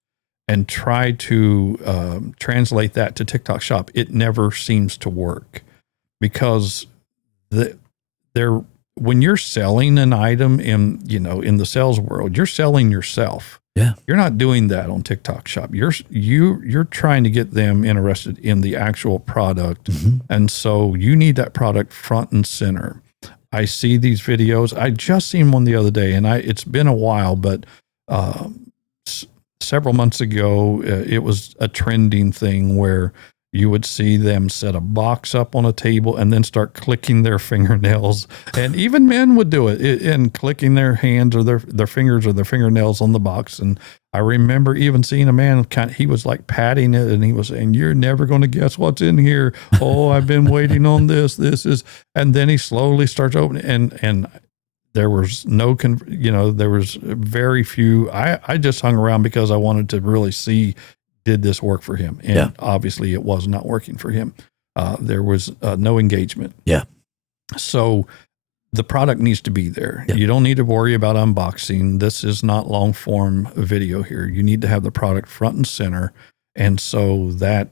and try to translate that to TikTok Shop, it never seems to work, because when you're selling an item in the sales world, you're selling yourself. Yeah. You're not doing that on TikTok Shop. You're trying to get them interested in the actual product. Mm-hmm. And so you need that product front and center. I see these videos. I just seen one the other day, and it's been a while, but several months ago, it was a trending thing where you would see them set a box up on a table and then start clicking their fingernails. And even men would do it and clicking their hands or their fingers or their fingernails on the box. And I remember even seeing a man, he was like patting it, and he was saying, "You're never going to guess what's in here. Oh, I've been waiting on this. This is," and then he slowly starts opening, and there was there was very few. I just hung around because I wanted to really see, did this work for him? And obviously it was not working for him. There was no engagement. Yeah. So the product needs to be there. Yeah. You don't need to worry about unboxing. This is not long form video here. You need to have the product front and center. And so that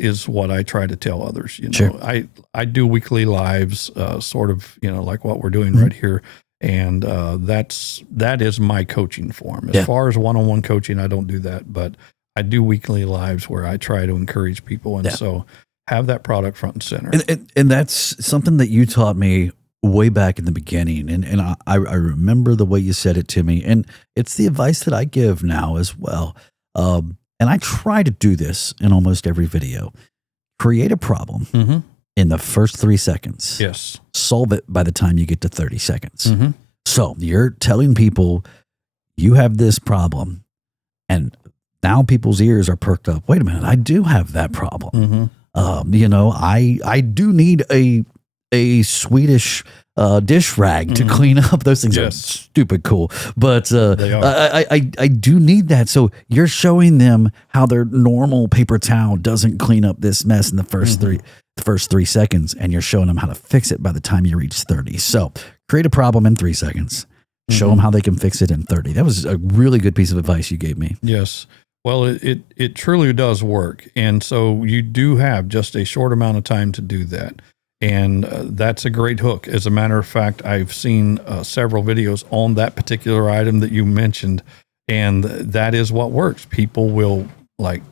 is what I try to tell others. Sure. I do weekly lives, sort of, like what we're doing right here. And that is my coaching form. As far as one-on-one coaching, I don't do that, but I do weekly lives where I try to encourage people. And so have that product front and center. And that's something that you taught me way back in the beginning. And I remember the way you said it to me. And it's the advice that I give now as well. And I try to do this in almost every video. Create a problem in the first 3 seconds. Yes. Solve it by the time you get to 30 seconds. Mm-hmm. So you're telling people you have this problem, and now people's ears are perked up. Wait a minute, I do have that problem. I do need a Swedish dish rag to clean up. Those things are stupid cool, but They are. I do need that. So you're showing them how their normal paper towel doesn't clean up this mess in the first 3 seconds, and you're showing them how to fix it by the time you reach 30. So create a problem in 3 seconds. Show them how they can fix it in 30. That was a really good piece of advice you gave me. Yes. Well, it truly does work. And so you do have just a short amount of time to do that. And that's a great hook. As a matter of fact, I've seen several videos on that particular item that you mentioned, and that is what works. People will like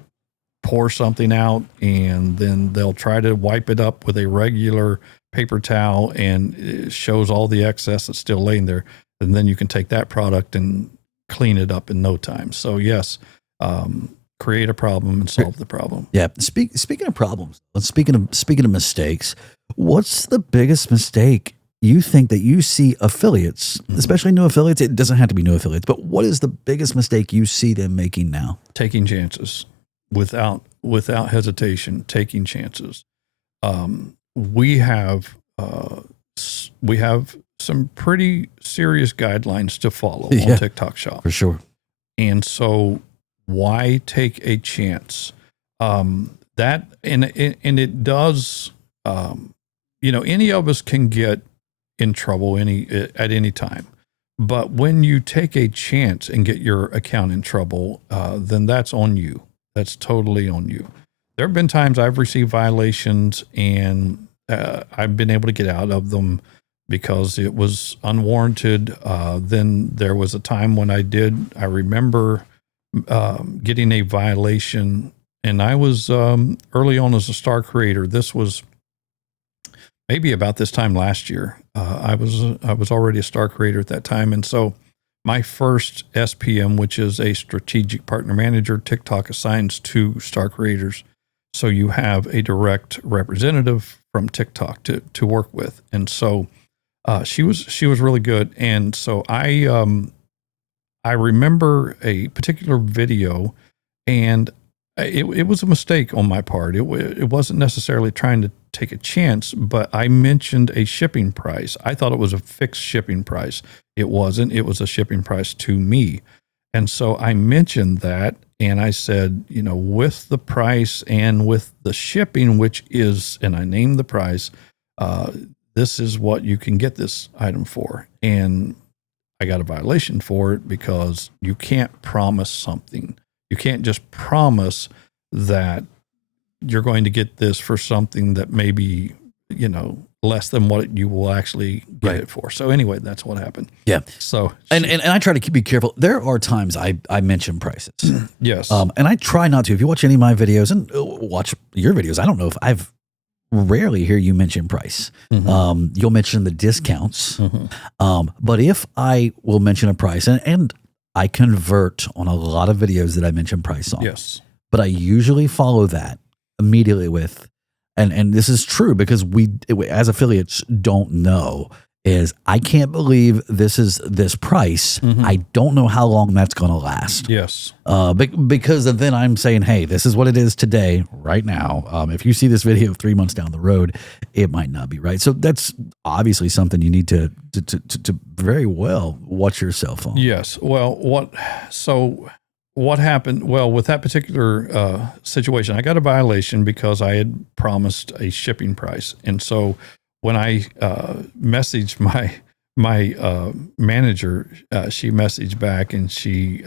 pour something out, and then they'll try to wipe it up with a regular paper towel, and it shows all the excess that's still laying there. And then you can take that product and clean it up in no time. So yes, create a problem and solve the problem. Yeah. Speaking of problems, speaking of mistakes, what's the biggest mistake you think that you see affiliates, especially new affiliates? It doesn't have to be new affiliates, but what is the biggest mistake you see them making now? Taking chances without hesitation, taking chances. We have some pretty serious guidelines to follow on TikTok Shop. For sure. And so why take a chance? That and it does, any of us can get in trouble at any time. But when you take a chance and get your account in trouble, then that's on you. That's totally on you. There have been times I've received violations, and I've been able to get out of them because it was unwarranted. Then there was a time when I remember getting a violation, and I was early on as a star creator. This was maybe about this time last year. I was already a star creator at that time. And so my first SPM, which is a strategic partner manager, TikTok assigns to star creators. So you have a direct representative from TikTok to work with. And so She was really good, and so I remember a particular video, and it was a mistake on my part. It wasn't necessarily trying to take a chance, but I mentioned a shipping price. I thought it was a fixed shipping price. It wasn't. It was a shipping price to me. And so I mentioned that, and I said, with the price and with the shipping, which is, and I named the price, this is what you can get this item for. And I got a violation for it because you can't promise something. You can't just promise that you're going to get this for something that maybe, less than what you will actually get it for. So anyway, that's what happened. Yeah. So, and I try to be careful. There are times I mention prices. yes. And I try not to. If you watch any of my videos and watch your videos, I don't know if I've rarely hear you mention price. You'll mention the discounts. But if I will mention a price, and I convert on a lot of videos that I mention price on. Yes. But I usually follow that immediately with, and this is true because we as affiliates don't know, is I can't believe this is this price. I don't know how long that's going to last. Yes. Because then I'm saying, hey, this is what it is today, right now. If you see this video 3 months down the road, it might not be right. So that's obviously something you need to very well watch yourself on. Yes. Well, what happened? Well, with that particular situation, I got a violation because I had promised a shipping price. And so when I messaged my manager, she messaged back and she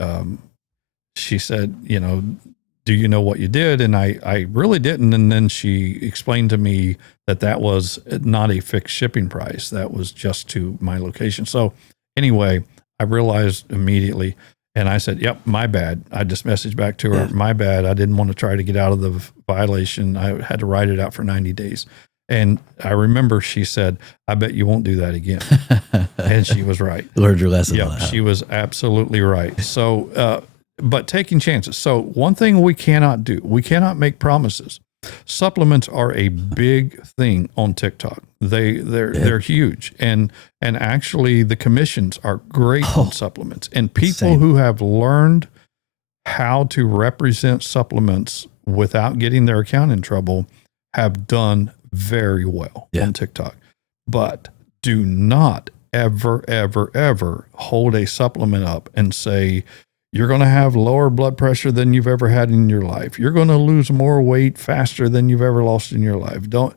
said, do you know what you did? And I really didn't. And then she explained to me that was not a fixed shipping price. That was just to my location. So anyway, I realized immediately, and I said, yep, my bad. I just messaged back to her, my bad. I didn't want to try to get out of the violation. I had to write it out for 90 days. And I remember she said, I bet you won't do that again. And she was right. Learned your lesson. Yeah, she was absolutely right. So, but taking chances. So one thing we cannot do, we cannot make promises. Supplements are a big thing on TikTok. They're huge. And actually the commissions are great on supplements. And people who have learned how to represent supplements without getting their account in trouble have done very well on TikTok. But do not ever, ever, ever hold a supplement up and say, you're going to have lower blood pressure than you've ever had in your life. You're going to lose more weight faster than you've ever lost in your life. Don't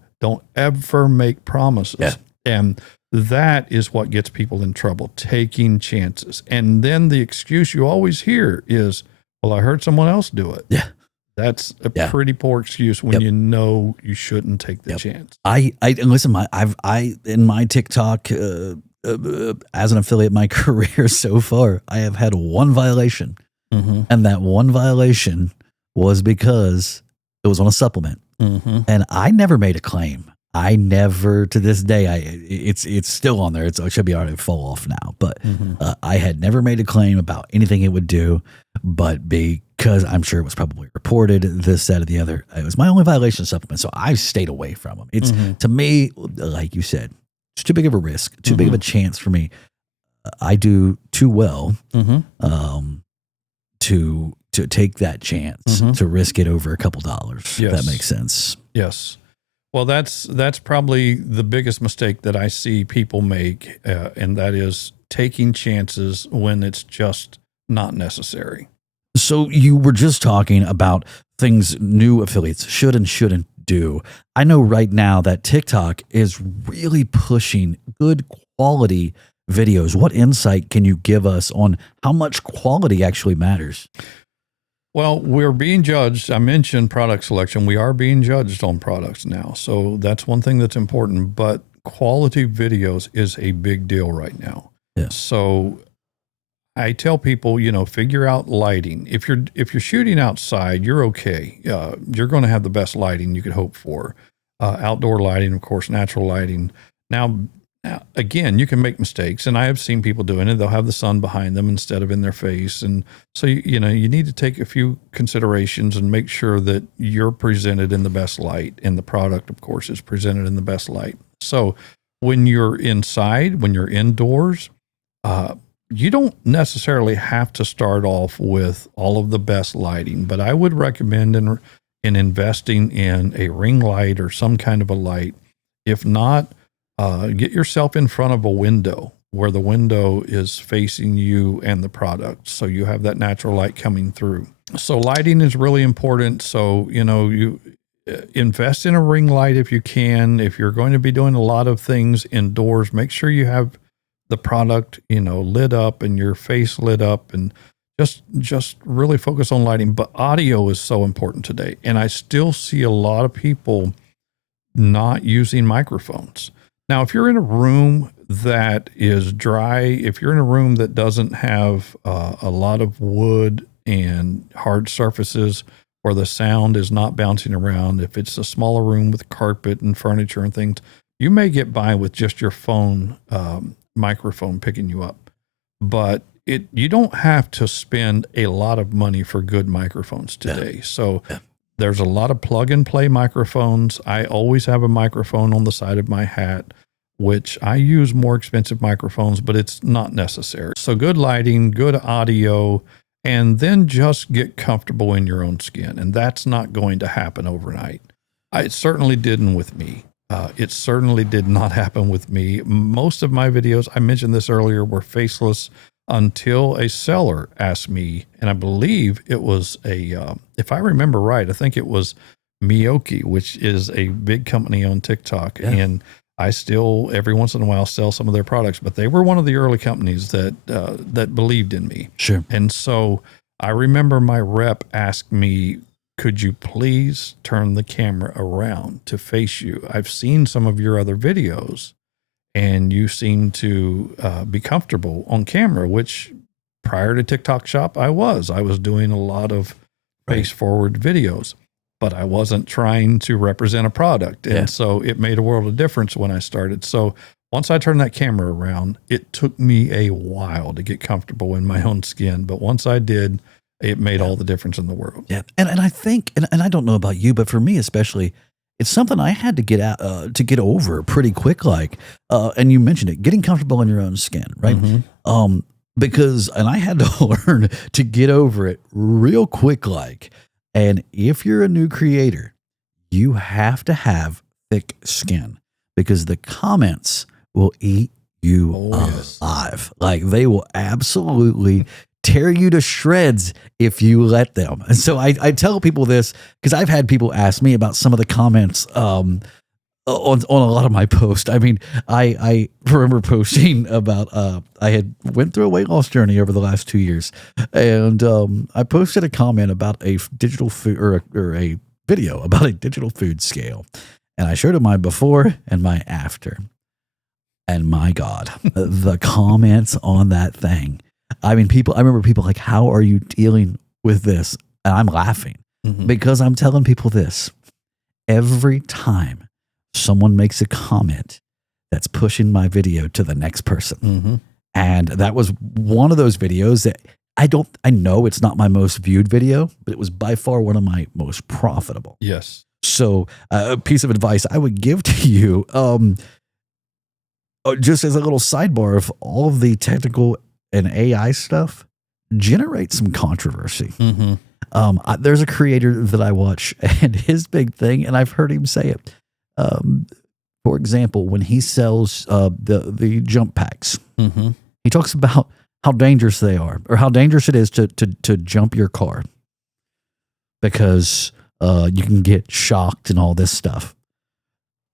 ever make promises. Yeah. And that is what gets people in trouble, taking chances. And then the excuse you always hear is, well, I heard someone else do it. Yeah. That's a pretty poor excuse when you know you shouldn't take the chance. And listen, I in my TikTok as an affiliate, my career so far, I have had one violation, and that one violation was because it was on a supplement, and I never made a claim. I never, to this day, it's still on there. It should be already fall off now, but I had never made a claim about anything it would do, but because I'm sure it was probably reported, this, that, or the other, it was my only violation of supplement, so I stayed away from them. It's to me, like you said, it's too big of a risk, too big of a chance for me. I do too well to take that chance, to risk it over a couple dollars. If that makes sense. Yes. Well, that's probably the biggest mistake that I see people make, and that is taking chances when it's just not necessary. So you were just talking about things new affiliates should and shouldn't do. I know right now that TikTok is really pushing good quality videos. What insight can you give us on how much quality actually matters? Well, we're being judged. I mentioned product selection. We are being judged on products now. So that's one thing that's important, but quality videos is a big deal right now. Yeah. So I tell people, figure out lighting. If you're shooting outside, you're okay. You're going to have the best lighting you could hope for. Outdoor lighting, of course, natural lighting. Now, again, you can make mistakes, and I have seen people doing it. They'll have the sun behind them instead of in their face. And so, you need to take a few considerations and make sure that you're presented in the best light, and the product, of course, is presented in the best light. So when you're inside, when you're indoors, you don't necessarily have to start off with all of the best lighting, but I would recommend in investing in a ring light or some kind of a light. If not, get yourself in front of a window where the window is facing you and the product, so you have that natural light coming through. So lighting is really important. So, you invest in a ring light if you can. If you're going to be doing a lot of things indoors, make sure you have the product, lit up and your face lit up, and just really focus on lighting. But audio is so important today. And I still see a lot of people not using microphones. Now, if you're in a room that is dry, if you're in a room that doesn't have a lot of wood and hard surfaces where the sound is not bouncing around, if it's a smaller room with carpet and furniture and things, you may get by with just your phone microphone picking you up. But you don't have to spend a lot of money for good microphones today. Yeah. So there's a lot of plug and play microphones. I always have a microphone on the side of my hat, which I use more expensive microphones, but it's not necessary. So good lighting, good audio, and then just get comfortable in your own skin. And that's not going to happen overnight. It certainly didn't with me. It certainly did not happen with me. Most of my videos, I mentioned this earlier, were faceless until a seller asked me, and I believe it was if I remember right, I think it was Miyoki, which is a big company on TikTok. Yeah. And I still, every once in a while, sell some of their products, but they were one of the early companies that believed in me. Sure. And so I remember my rep asked me, could you please turn the camera around to face you? I've seen some of your other videos and you seem to be comfortable on camera, which prior to TikTok Shop, I was doing a lot of face forward videos, but I wasn't trying to represent a product. And so it made a world of difference when I started. So once I turned that camera around, it took me a while to get comfortable in my own skin. But once I did, it made all the difference in the world. Yeah. And I think, and I don't know about you, but for me especially, it's something I had to get over pretty quick. And you mentioned it, getting comfortable in your own skin, right? Mm-hmm. Because I had to learn to get over it real quick. And if you're a new creator, you have to have thick skin because the comments will eat you alive. They will absolutely tear you to shreds if you let them. And so I tell people this because I've had people ask me about some of the comments on a lot of my posts. I mean, I remember posting about I had went through a weight loss journey over the last 2 years, and I posted a comment about a digital food or a video about a digital food scale, and I showed it my before and my after, and my God, the comments on that thing. I mean, I remember people like, how are you dealing with this? And I'm laughing because I'm telling people this every time someone makes a comment that's pushing my video to the next person. Mm-hmm. And that was one of those videos that I know it's not my most viewed video, but it was by far one of my most profitable. Yes. So a piece of advice I would give to you, just as a little sidebar of all of the technical and AI stuff, generate some controversy. Mm-hmm. There's a creator that I watch, and his big thing, and I've heard him say it. For example, when he sells the jump packs, mm-hmm. he talks about how dangerous they are, or how dangerous it is to jump your car because you can get shocked and all this stuff.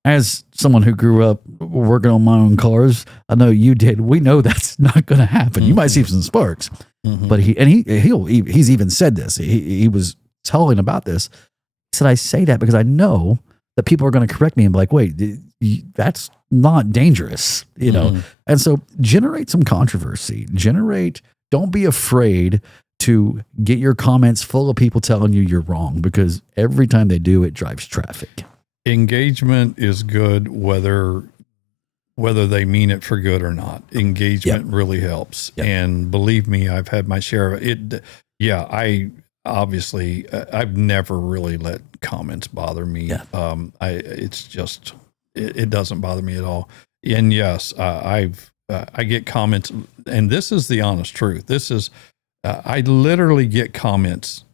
As someone who grew up working on my own cars, I know you did. We know that's not going to happen. Mm-hmm. You might see some sparks, mm-hmm. but he's even said this. He was telling about this. He said, I say that because I know that people are going to correct me and be like, wait, that's not dangerous, you know? Mm-hmm. And so generate some controversy. Don't be afraid to get your comments full of people telling you you're wrong, because every time they do, it drives traffic. Engagement is good, whether they mean it for good or not. Engagement really helps. Yep. And believe me, I've had my share of it. Yeah, I've never really let comments bother me. Yeah. It doesn't bother me at all. And yes, I get comments, and this is the honest truth. This is I literally get comments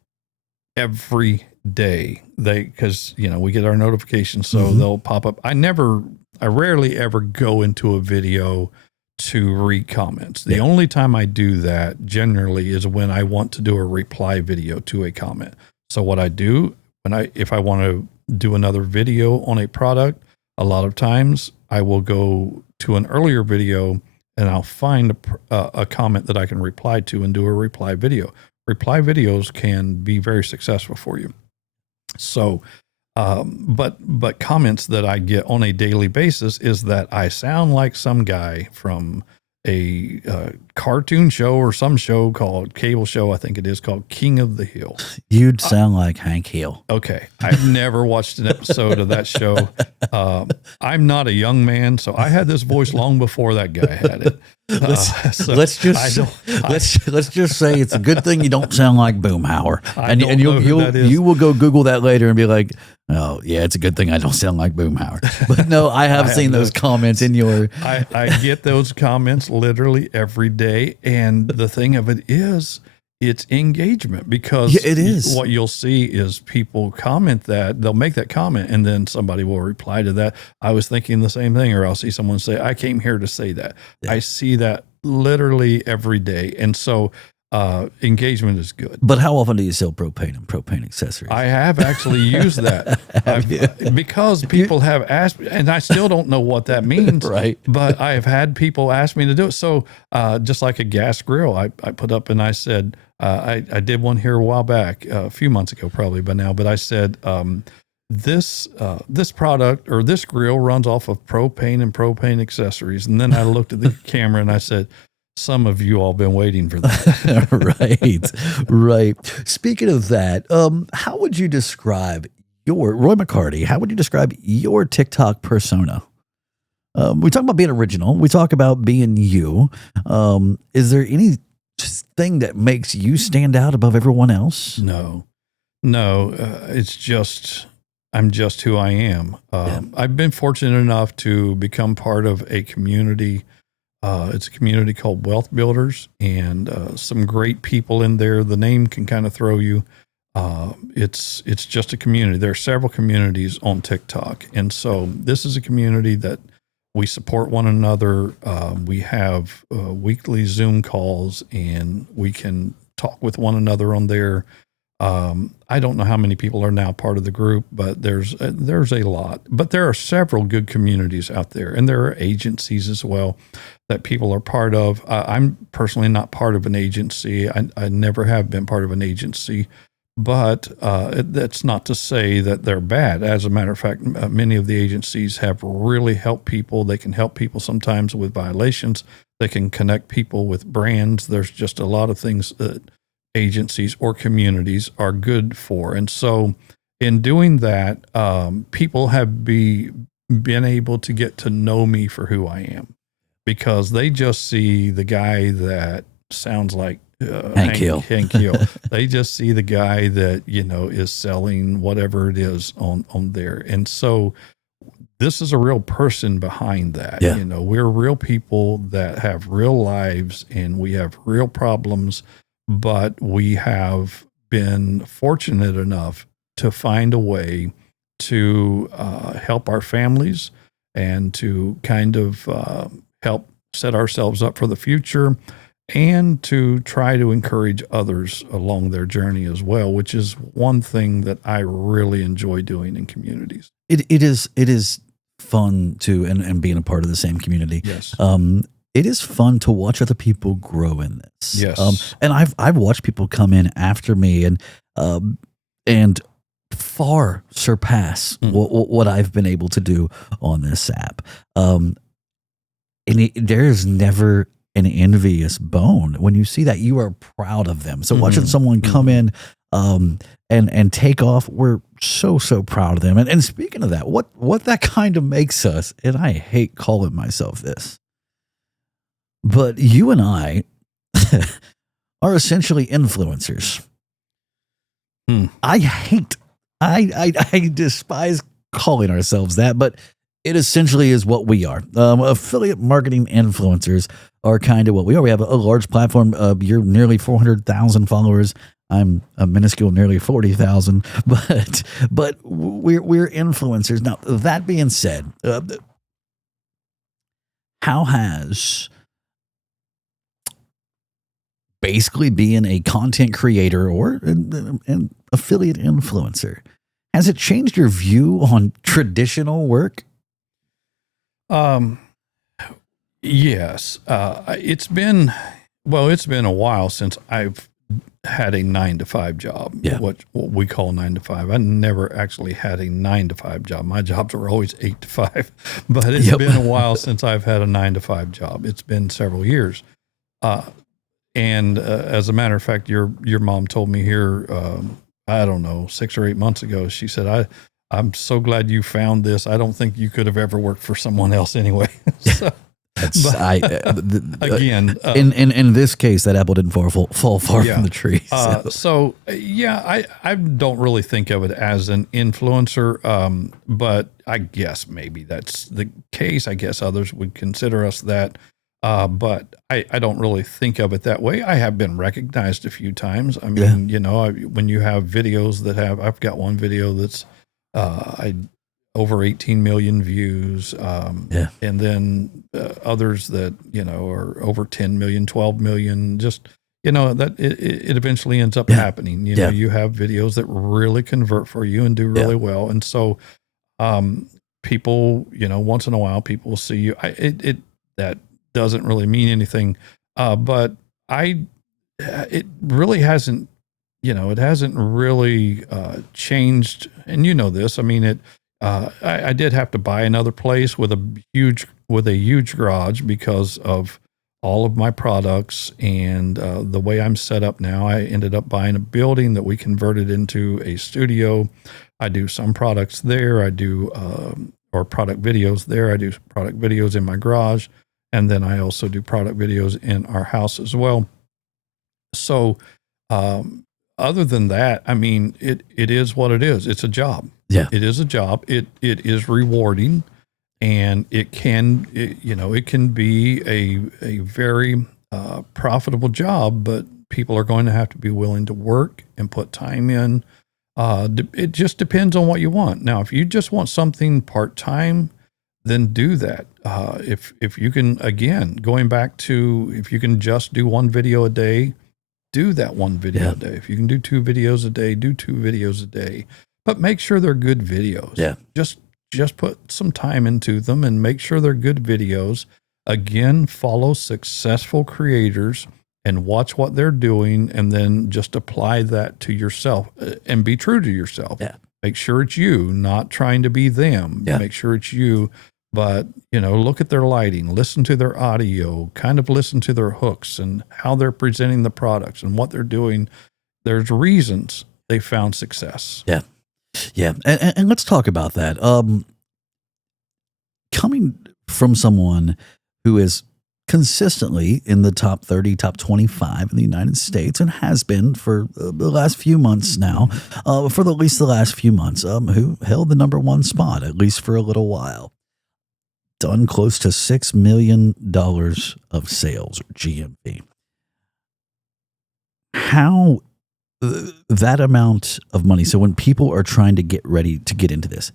every day. Because we get our notifications, so they'll pop up. I rarely ever go into a video to read comments. The only time I do that generally is when I want to do a reply video to a comment. So what I do if I want to do another video on a product, a lot of times I will go to an earlier video and I'll find a comment that I can reply to and do a reply video. Reply videos can be very successful for you. So, but comments that I get on a daily basis is that I sound like some guy from a cartoon show or some show called cable show. I think it is called King of the Hill. You'd sound like Hank Hill. Okay. I've never watched an episode of that show. I'm not a young man, so I had this voice long before that guy had it. Let's just say it's a good thing you don't sound like Boomhauer. And you will go Google that later and be like, oh yeah, it's a good thing I don't sound like Boomhauer. But no, I have seen those comments in your. I get those comments literally every day, and the thing of it is, it's engagement, because it is. What you'll see is people comment that, they'll make that comment, and then somebody will reply to that. I was thinking the same thing, or I'll see someone say, I came here to say that. Yeah. I see that literally every day. And so engagement is good. But how often do you sell propane and propane accessories? I have actually used that because people have asked, and I still don't know what that means. Right. But I have had people ask me to do it. So just like a gas grill, I put up and I said, I did one here a while back, a few months ago, probably by now, but I said, this product or this grill runs off of propane and propane accessories. And then I looked at the camera and I said, some of you all been waiting for that. Right. Speaking of that, how would you describe Roy McCarty, how would you describe your TikTok persona? We talk about being original. We talk about being you. Is there anything that makes you stand out above everyone else? No, it's just, I'm just who I am. I've been fortunate enough to become part of a community. It's a community called Wealth Builders, and some great people in there. The name can kind of throw you. It's just a community. There are several communities on TikTok, and so this is a community that we support one another. We have weekly Zoom calls, and we can talk with one another on there. I don't know how many people are now part of the group, but there's a lot. But there are several good communities out there, and there are agencies as well that people are part of. I'm personally not part of an agency. I never have been part of an agency, but that's not to say that they're bad. As a matter of fact, many of the agencies have really helped people. They can help people sometimes with violations. They can connect people with brands. There's just a lot of things that agencies or communities are good for. And so in doing that, people have been able to get to know me for who I am, because they just see the guy that sounds like Hank Hill. They just see the guy that, is selling whatever it is on there. And so this is a real person behind that. Yeah. We're real people that have real lives, and we have real problems, but we have been fortunate enough to find a way to help our families and to kind of help set ourselves up for the future, and to try to encourage others along their journey as well, which is one thing that I really enjoy doing in communities. It is fun to, and being a part of the same community. Yes. It is fun to watch other people grow in this. Yes. And I've watched people come in after me and far surpass what I've been able to do on this app. And there's never an envious bone. When you see that, you are proud of them. So watching someone come in and take off, we're so proud of them. And speaking of that, what that kind of makes us, and I hate calling myself this, but you and I are essentially influencers. I despise calling ourselves that, but It essentially is what we are. Affiliate marketing influencers are kind of what we are. We have a large platform. You're nearly 400,000 followers. I'm a minuscule, nearly 40,000. But we're influencers. Now, that being said, how has basically being a content creator or an affiliate influencer, has it changed your view on traditional work? Yes. It's been a while since I've had a 9 to 5 job. Yeah. What we call 9 to 5. I never actually had a 9 to 5 job. My jobs were always 8 to 5, but it's been a while since I've had a 9 to 5 job. It's been several years. And as a matter of fact, your mom told me here, I don't know, 6 or 8 months ago, she said, I'm so glad you found this. I don't think you could have ever worked for someone else anyway. So, again, in this case, that apple didn't fall far from the tree. I don't really think of it as an influencer, but I guess maybe that's the case. I guess others would consider us that. But I don't really think of it that way. I have been recognized a few times. I mean, when you have videos I've got one video that's over 18 million views, and then others that are over 10 million, 12 million. Just that it eventually ends up happening. You have videos that really convert for you and do really well, and so people, once in a while, people will see you. That doesn't really mean anything, but it really hasn't. It hasn't really changed, and this. I mean, I did have to buy another place with a huge garage because of all of my products and the way I'm set up now. I ended up buying a building that we converted into a studio. I do some products there. I do or product videos there. I do product videos in my garage, and then I also do product videos in our house as well. So. Other than that, I mean, it is what it is. It's a job. Yeah. It is a job. It is rewarding, and it can be a very profitable job, but people are going to have to be willing to work and put time in. It just depends on what you want. Now, if you just want something part-time, then do that. If you can, again, going back to, if you can just do one video a day, do that one video a day. If you can do 2 videos a day, do 2 videos a day. But make sure they're good videos. Yeah. Just put some time into them and make sure they're good videos. Again, follow successful creators and watch what they're doing, and then just apply that to yourself and be true to yourself. Yeah. Make sure it's you, not trying to be them. Yeah. Make sure it's you. But, look at their lighting, listen to their audio, kind of listen to their hooks and how they're presenting the products and what they're doing. There's reasons they found success. Yeah. Yeah. And let's talk about that. Coming from someone who is consistently in the top 30, top 25 in the United States, and has been for the last few months now, for at least the last few months, who held the number 1 spot, at least for a little while. Done close to $6 million of sales, or GMV. How that amount of money? So when people are trying to get ready to get into this,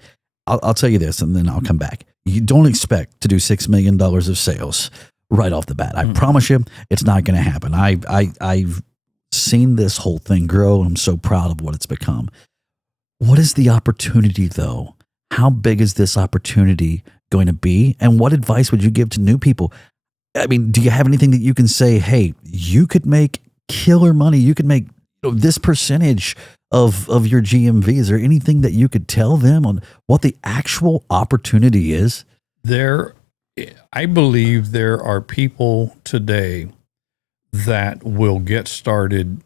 I'll tell you this, and then I'll come back. You don't expect to do $6 million of sales right off the bat. I promise you, it's not going to happen. I've seen this whole thing grow, and I'm so proud of what it's become. What is the opportunity, though? How big is this opportunity going to be? And what advice would you give to new people? I mean, do you have anything that you can say, hey, you could make killer money. You could make this percentage of your GMV. Is there anything that you could tell them on what the actual opportunity is? I believe there are people today that will get started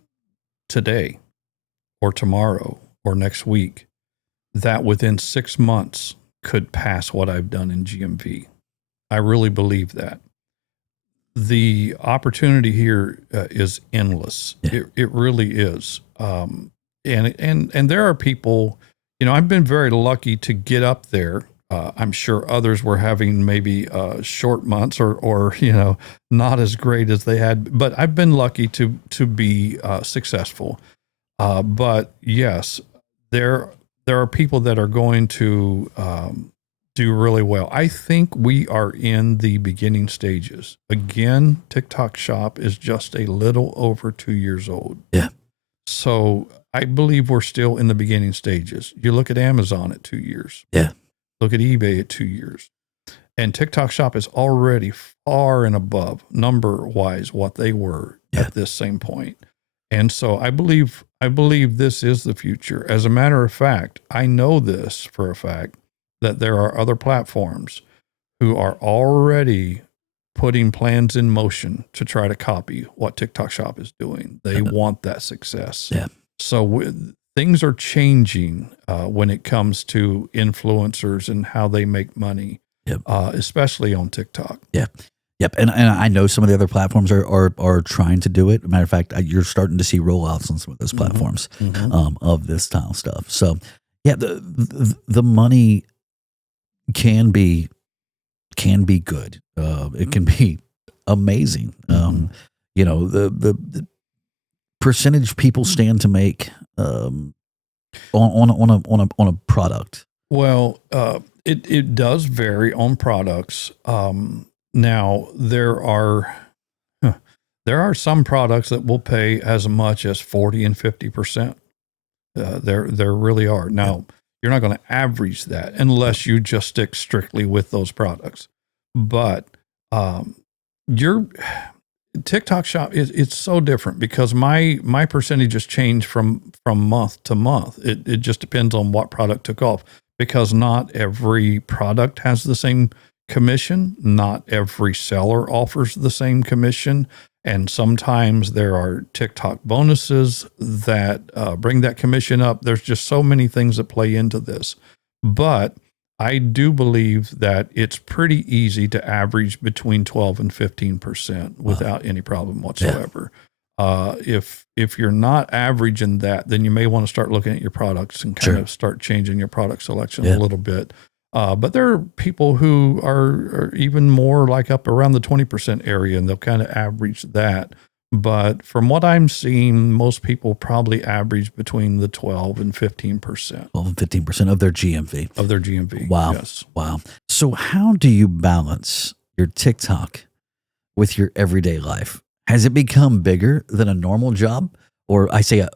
today or tomorrow or next week that within 6 months could pass what I've done in GMV. I really believe that. The opportunity here is endless. Yeah. It really is. And there are people, I've been very lucky to get up there I'm sure others were having maybe short months or not as great as they had. But I've been lucky to be successful. But yes, there are people that are going to do really well. I think we are in the beginning stages. Again, TikTok Shop is just a little over 2 years old. Yeah. So I believe we're still in the beginning stages. You look at Amazon at 2 years. Yeah. Look at eBay at 2 years. And TikTok Shop is already far and above number-wise what they were at this same point. And so I believe this is the future. As a matter of fact, I know this for a fact that there are other platforms who are already putting plans in motion to try to copy what TikTok Shop is doing. They want that success. Yeah. So things are changing when it comes to influencers and how they make money, especially on TikTok. Yeah. Yep. And I know some of the other platforms are trying to do it. Matter of fact, you're starting to see rollouts on some of those platforms of this style stuff. So yeah, the money can be good. It can be amazing. The percentage people stand to make on a product. Well, it does vary on products. Now there are some products that will pay as much as 40 and 50%. There really are. Now you're not going to average that unless you just stick strictly with those products. But your TikTok Shop it's so different because my percentages change from month to month. It just depends on what product took off, because not every product has the same commission. Not every seller offers the same commission. And sometimes there are TikTok bonuses that bring that commission up. There's just so many things that play into this. But I do believe that it's pretty easy to average between 12 and 15% without any problem whatsoever. If you're not averaging that, then you may want to start looking at your products and kind of start changing your product selection a little bit. But there are people who are even more like up around the 20% area, and they'll kind of average that. But from what I'm seeing, most people probably average between the 12 and 15%. 12 and 15% of their GMV. Of their GMV. Wow. Yes. Wow. So how do you balance your TikTok with your everyday life? Has it become bigger than a normal job? Or I say a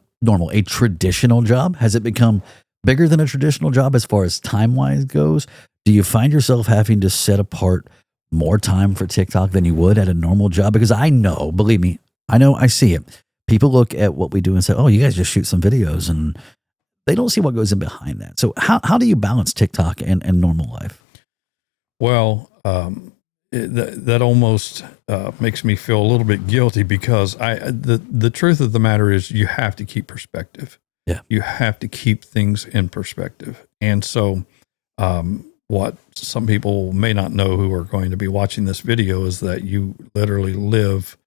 traditional job? Has it become bigger than a traditional job as far as time-wise goes? Do you find yourself having to set apart more time for TikTok than you would at a normal job? Because I know, believe me, I see it. People look at what we do and say, oh, you guys just shoot some videos, and they don't see what goes in behind that. So how do you balance TikTok and normal life? Well, that almost makes me feel a little bit guilty, because the truth of the matter is you have to keep perspective. Yeah. You have to keep things in perspective. And so what some people may not know who are going to be watching this video is that you literally live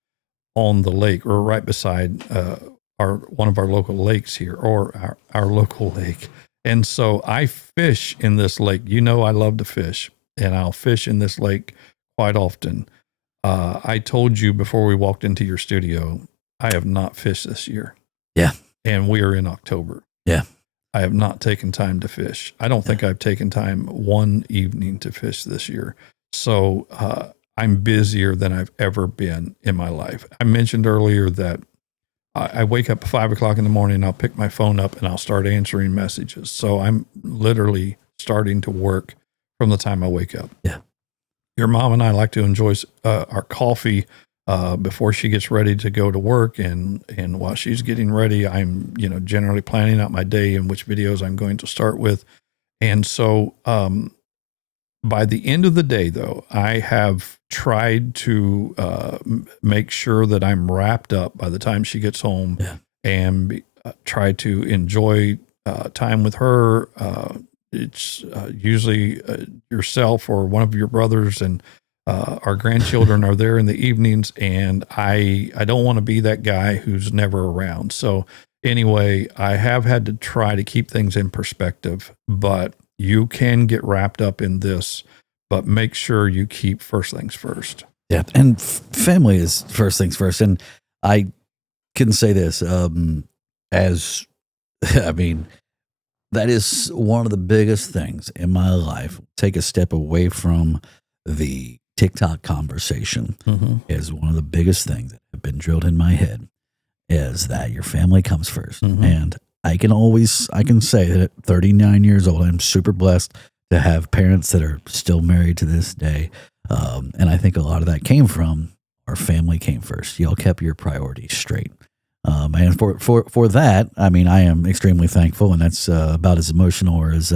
on the lake, or right beside one of our local lakes here, or our local lake. And so I fish in this lake. I love to fish, and I'll fish in this lake quite often. I told you before we walked into your studio, I have not fished this year. Yeah. And we are in October. Yeah. I have not taken time to fish. I don't think I've taken time one evening to fish this year. So I'm busier than I've ever been in my life. I mentioned earlier that I wake up at 5 o'clock in the morning, and I'll pick my phone up and I'll start answering messages. So I'm literally starting to work from the time I wake up. Yeah. Your mom and I like to enjoy our coffee before she gets ready to go to work. And while she's getting ready, I'm, generally planning out my day and which videos I'm going to start with. And so by the end of the day, though, I have tried to make sure that I'm wrapped up by the time she gets home, and try to enjoy time with her. It's usually yourself or one of your brothers, and our grandchildren are there in the evenings, and I don't want to be that guy who's never around. So anyway, I have had to try to keep things in perspective, but You can get wrapped up in this, but make sure you keep first things first. Yeah. And family is first things first. And I can say this, as I mean, that is one of the biggest things in my life. Take a step away from the TikTok conversation is one of the biggest things that have been drilled in my head is that your family comes first. And I can say that at 39 years old, I'm super blessed to have parents that are still married to this day. And I think a lot of that came from our family came first. Y'all kept your priorities straight. And for that, I mean, I am extremely thankful, and that's about as emotional or as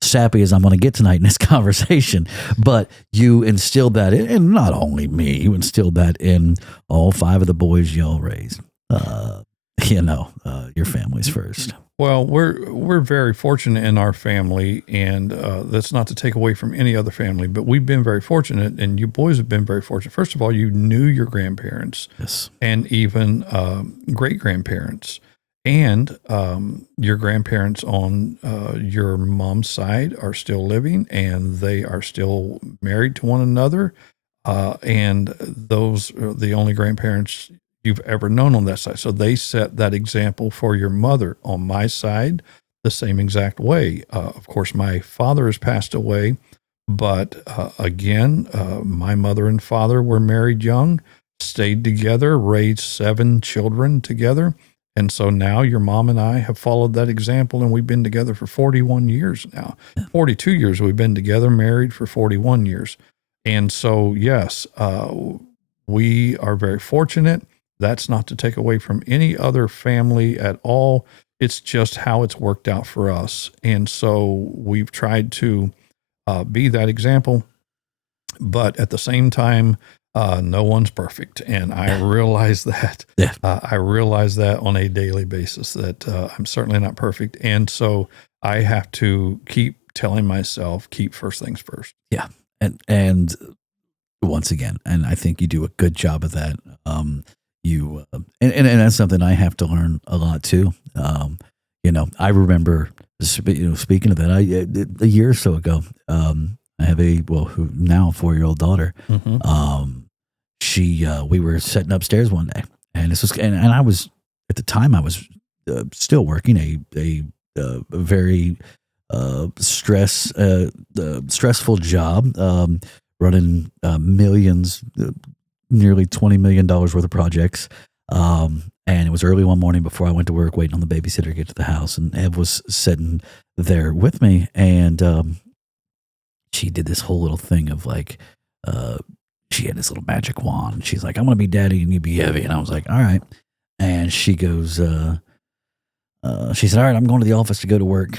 sappy as I'm going to get tonight in this conversation. But you instilled that in, and not only me, you instilled that in all 5 of the boys y'all raised. Your family's first. Well, we're very fortunate in our family, and that's not to take away from any other family, but we've been very fortunate, and you boys have been very fortunate. First of all, you knew your grandparents, Yes, and even great grandparents, and your grandparents on your mom's side are still living, and they are still married to one another, and those are the only grandparents you've ever known on that side. So they set that example for your mother. On my side, the same exact way. Of course, my father has passed away, but again, my mother and father were married young, stayed together, raised 7 children together. And so now your mom and I have followed that example, and we've been together for 41 years now. 42 years we've been together, married for 41 years. And so, yes, we are very fortunate. That's not to take away from any other family at all. It's just how it's worked out for us. And so we've tried to be that example. But at the same time, no one's perfect. And I realize that. Yeah. I realize that on a daily basis that I'm certainly not perfect. And so I have to keep telling myself, keep first things first. Yeah. And once again, and I think you do a good job of that. And that's something I have to learn a lot too. I remember, speaking of that, a year or so ago, I have a now 4-year-old daughter. We were sitting upstairs one day, and this was, and I was at the time I was still working a very stressful job, running millions. Nearly $20 million worth of projects. And it was early one morning before I went to work, waiting on the babysitter to get to the house. And Ev was sitting there with me. And she did this whole little thing of like, she had this little magic wand. She's like, I'm going to be daddy and you be Evie. And I was like, all right. And she goes, she said, all right, I'm going to the office to go to work.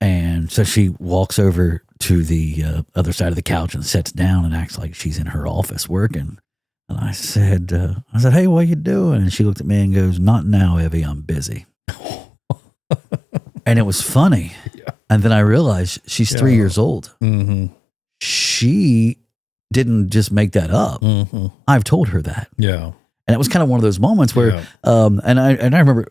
And so she walks over to the other side of the couch and sits down and acts like she's in her office working. And I said, hey, what you doing? And she looked at me and goes, not now, Evie, I'm busy. And it was funny. Yeah. And then I realized she's 3 years old. She didn't just make that up. I've told her that. Yeah. And it was kind of one of those moments where, and I remember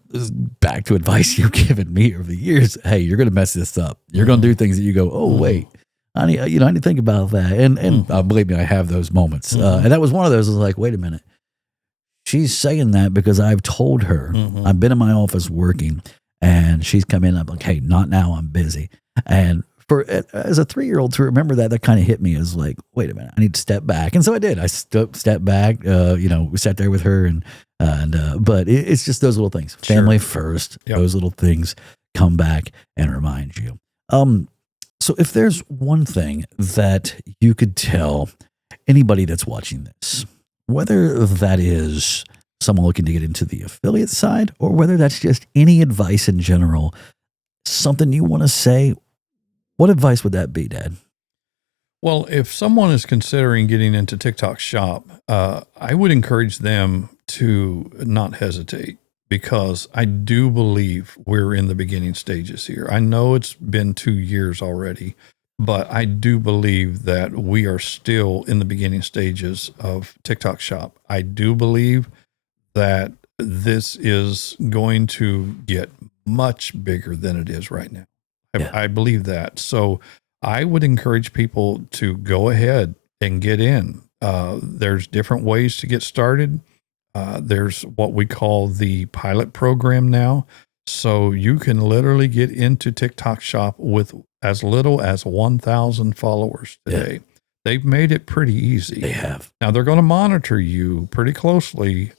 back to advice you've given me over the years. Hey, you're going to mess this up. You're going to do things that you go, oh, wait. I need to think about that. And believe me, I have those moments. And that was one of those. I was like, wait a minute. She's saying that because I've told her. I've been in my office working, and she's come in. I'm like, hey, not now. I'm busy. And as a 3-year-old to remember that kind of hit me as like, wait a minute, I need to step back. And so I did. I stepped back. We sat there with her, but it's just those little things. Family first. Yep. Those little things come back and remind you. So if there's one thing that you could tell anybody that's watching this, whether that is someone looking to get into the affiliate side or whether that's just any advice in general, something you want to say, what advice would that be, Dad? Well, if someone is considering getting into TikTok Shop, I would encourage them to not hesitate, because I do believe we're in the beginning stages here. I know it's been 2 years already, but I do believe that we are still in the beginning stages of TikTok Shop. I do believe that this is going to get much bigger than it is right now. I believe that. So I would encourage people to go ahead and get in. There's different ways to get started. There's what we call the pilot program now. So you can literally get into TikTok Shop with as little as 1,000 followers today. They've made it pretty easy. They have. Now they're going to monitor you pretty closely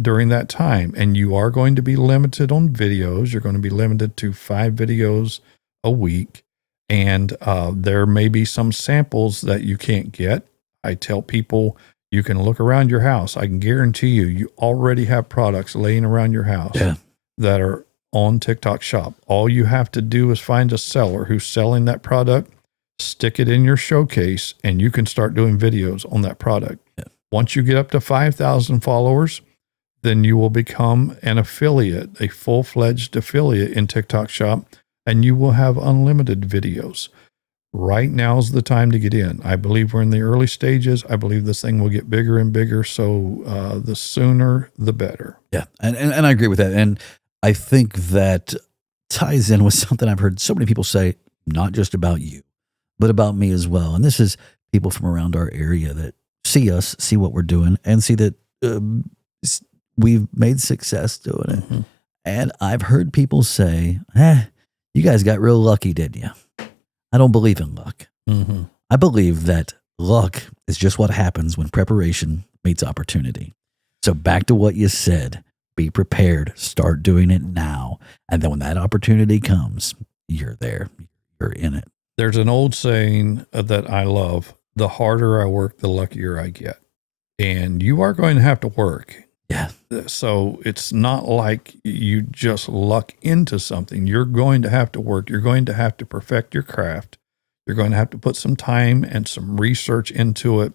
during that time, and you are going to be limited on videos. You're going to be limited to 5 videos a week, and there may be some samples that you can't get. I tell people you can look around your house. I can guarantee you already have products laying around your house that are on TikTok Shop. All you have to do is find a seller who's selling that product, stick it in your showcase, and you can start doing videos on that product. Once you get up to 5,000 followers, then you will become an affiliate, a full-fledged affiliate in TikTok Shop, and you will have unlimited videos. Right now is the time to get in. I believe we're in the early stages. I believe this thing will get bigger and bigger. So the sooner, the better. Yeah. And I agree with that. And I think that ties in with something I've heard so many people say, not just about you, but about me as well. And this is people from around our area that see us, see what we're doing, and see that we've made success doing it. Mm-hmm. And I've heard people say, you guys got real lucky, didn't you? I don't believe in luck. Mm-hmm. I believe that luck is just what happens when preparation meets opportunity. So back to what you said, be prepared, start doing it now. And then when that opportunity comes, you're there, you're in it. There's an old saying that I love, the harder I work, the luckier I get. And you are going to have to work. Yeah. So it's not like you just luck into something. You're going to have to work. You're going to have to perfect your craft. You're going to have to put some time and some research into it.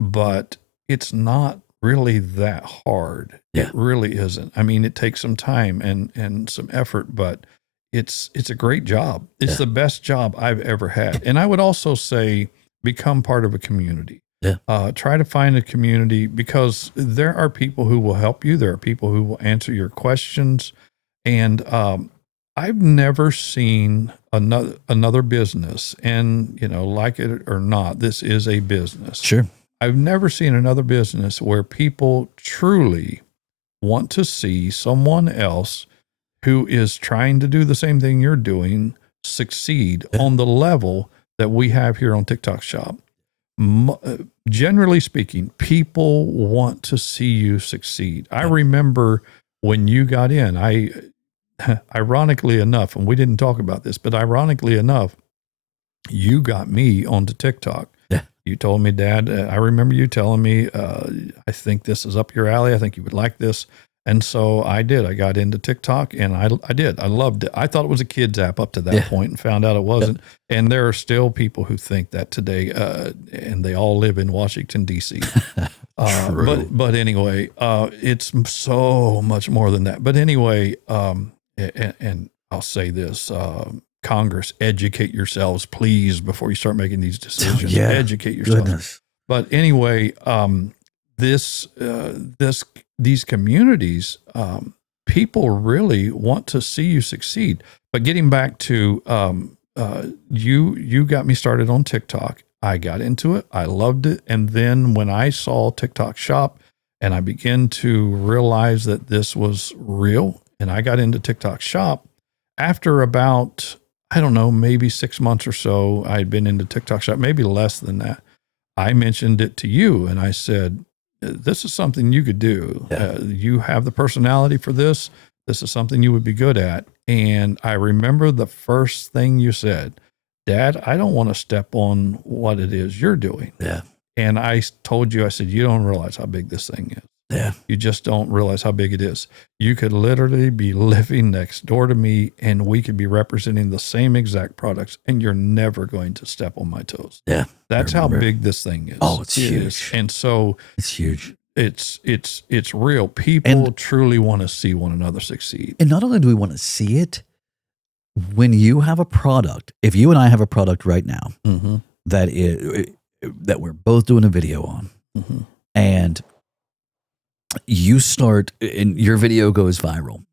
But it's not really that hard. Yeah. It really isn't. I mean, it takes some time and some effort, but it's a great job. It's the best job I've ever had. And I would also say become part of a community. Yeah. Try to find a community, because there are people who will help you. There are people who will answer your questions. And I've never seen another business, and, like it or not, this is a business. Sure. I've never seen another business where people truly want to see someone else who is trying to do the same thing you're doing succeed on the level that we have here on TikTok Shop. Generally speaking, people want to see you succeed. I remember when you got in, ironically enough, and we didn't talk about this, but ironically enough, you got me onto TikTok. Yeah. You told me, Dad, I remember you telling me, I think this is up your alley. I think you would like this. And so I did. I got into TikTok, and I did. I loved it. I thought it was a kid's app up to that point, and found out it wasn't. And there are still people who think that today, and they all live in Washington, D.C. But anyway, it's so much more than that. But anyway, and I'll say this, Congress, educate yourselves, please, before you start making these decisions. Educate yourselves. Goodness. But anyway, these communities, people really want to see you succeed. But getting back to you got me started on TikTok. I got into it. I loved it. And then when I saw TikTok Shop, and I began to realize that this was real, and I got into TikTok Shop after about, I don't know, maybe 6 months or so. I'd been into TikTok Shop, maybe less than that. I mentioned it to you, and I said, this is something you could do. Yeah. You have the personality for this. This is something you would be good at. And I remember the first thing you said, Dad, I don't want to step on what it is you're doing. Yeah. And I told you, I said, you don't realize how big this thing is. Yeah. You just don't realize how big it is. You could literally be living next door to me, and we could be representing the same exact products, and you're never going to step on my toes. Yeah. That's how big this thing is. Oh, it's huge. And so it's huge. It's real. People truly want to see one another succeed. And not only do we want to see it, when you have a product, if you and I have a product right now that we're both doing a video on, and you start and your video goes viral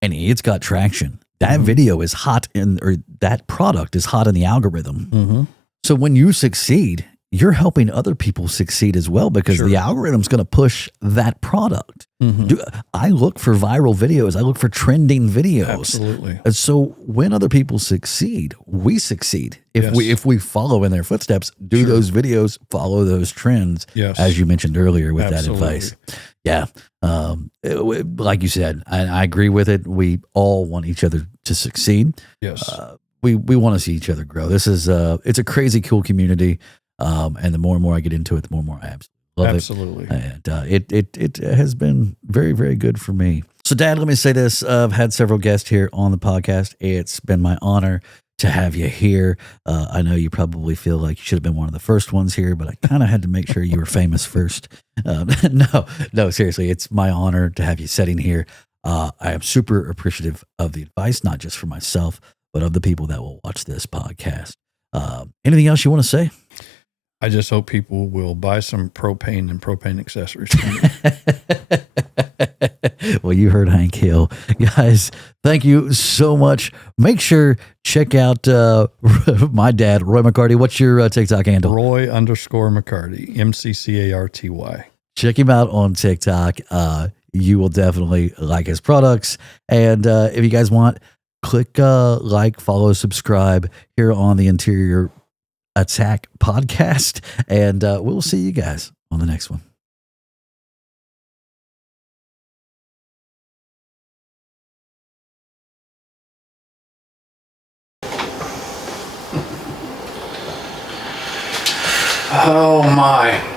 and it's got traction, that video is hot or that product is hot in the algorithm. Mm-hmm. So when you succeed, you're helping other people succeed as well, because Sure. the algorithm's going to push that product. Mm-hmm. I look for viral videos. I look for trending videos. Absolutely. And so when other people succeed, we succeed. Yes. If we follow in their footsteps, do Sure. those videos, follow those trends, Yes. as you mentioned earlier with Absolutely. that advice. Yeah. Like you said, I agree with it. We all want each other to succeed. Yes. We want to see each other grow. This is it's a crazy cool community. And the more and more I get into it, the more and more I absolutely love Absolutely. it. And it has been very, very good for me. So, Dad, let me say this. I've had several guests here on the podcast. It's been my honor to have you here. I know you probably feel like you should have been one of the first ones here, but I kind of had to make sure you were famous first. No, seriously, it's my honor to have you sitting here. I am super appreciative of the advice, not just for myself, but of the people that will watch this podcast. Anything else you want to say? I just hope people will buy some propane and propane accessories from me. Well, you heard Hank Hill. Guys, thank you so much. Make sure check out my dad, Roy McCarty. What's your TikTok handle? Roy_McCarty, McCarty. Check him out on TikTok. You will definitely like his products. And if you guys want, click like, follow, subscribe here on the Interior Attack podcast. And we'll see you guys on the next one. Oh my.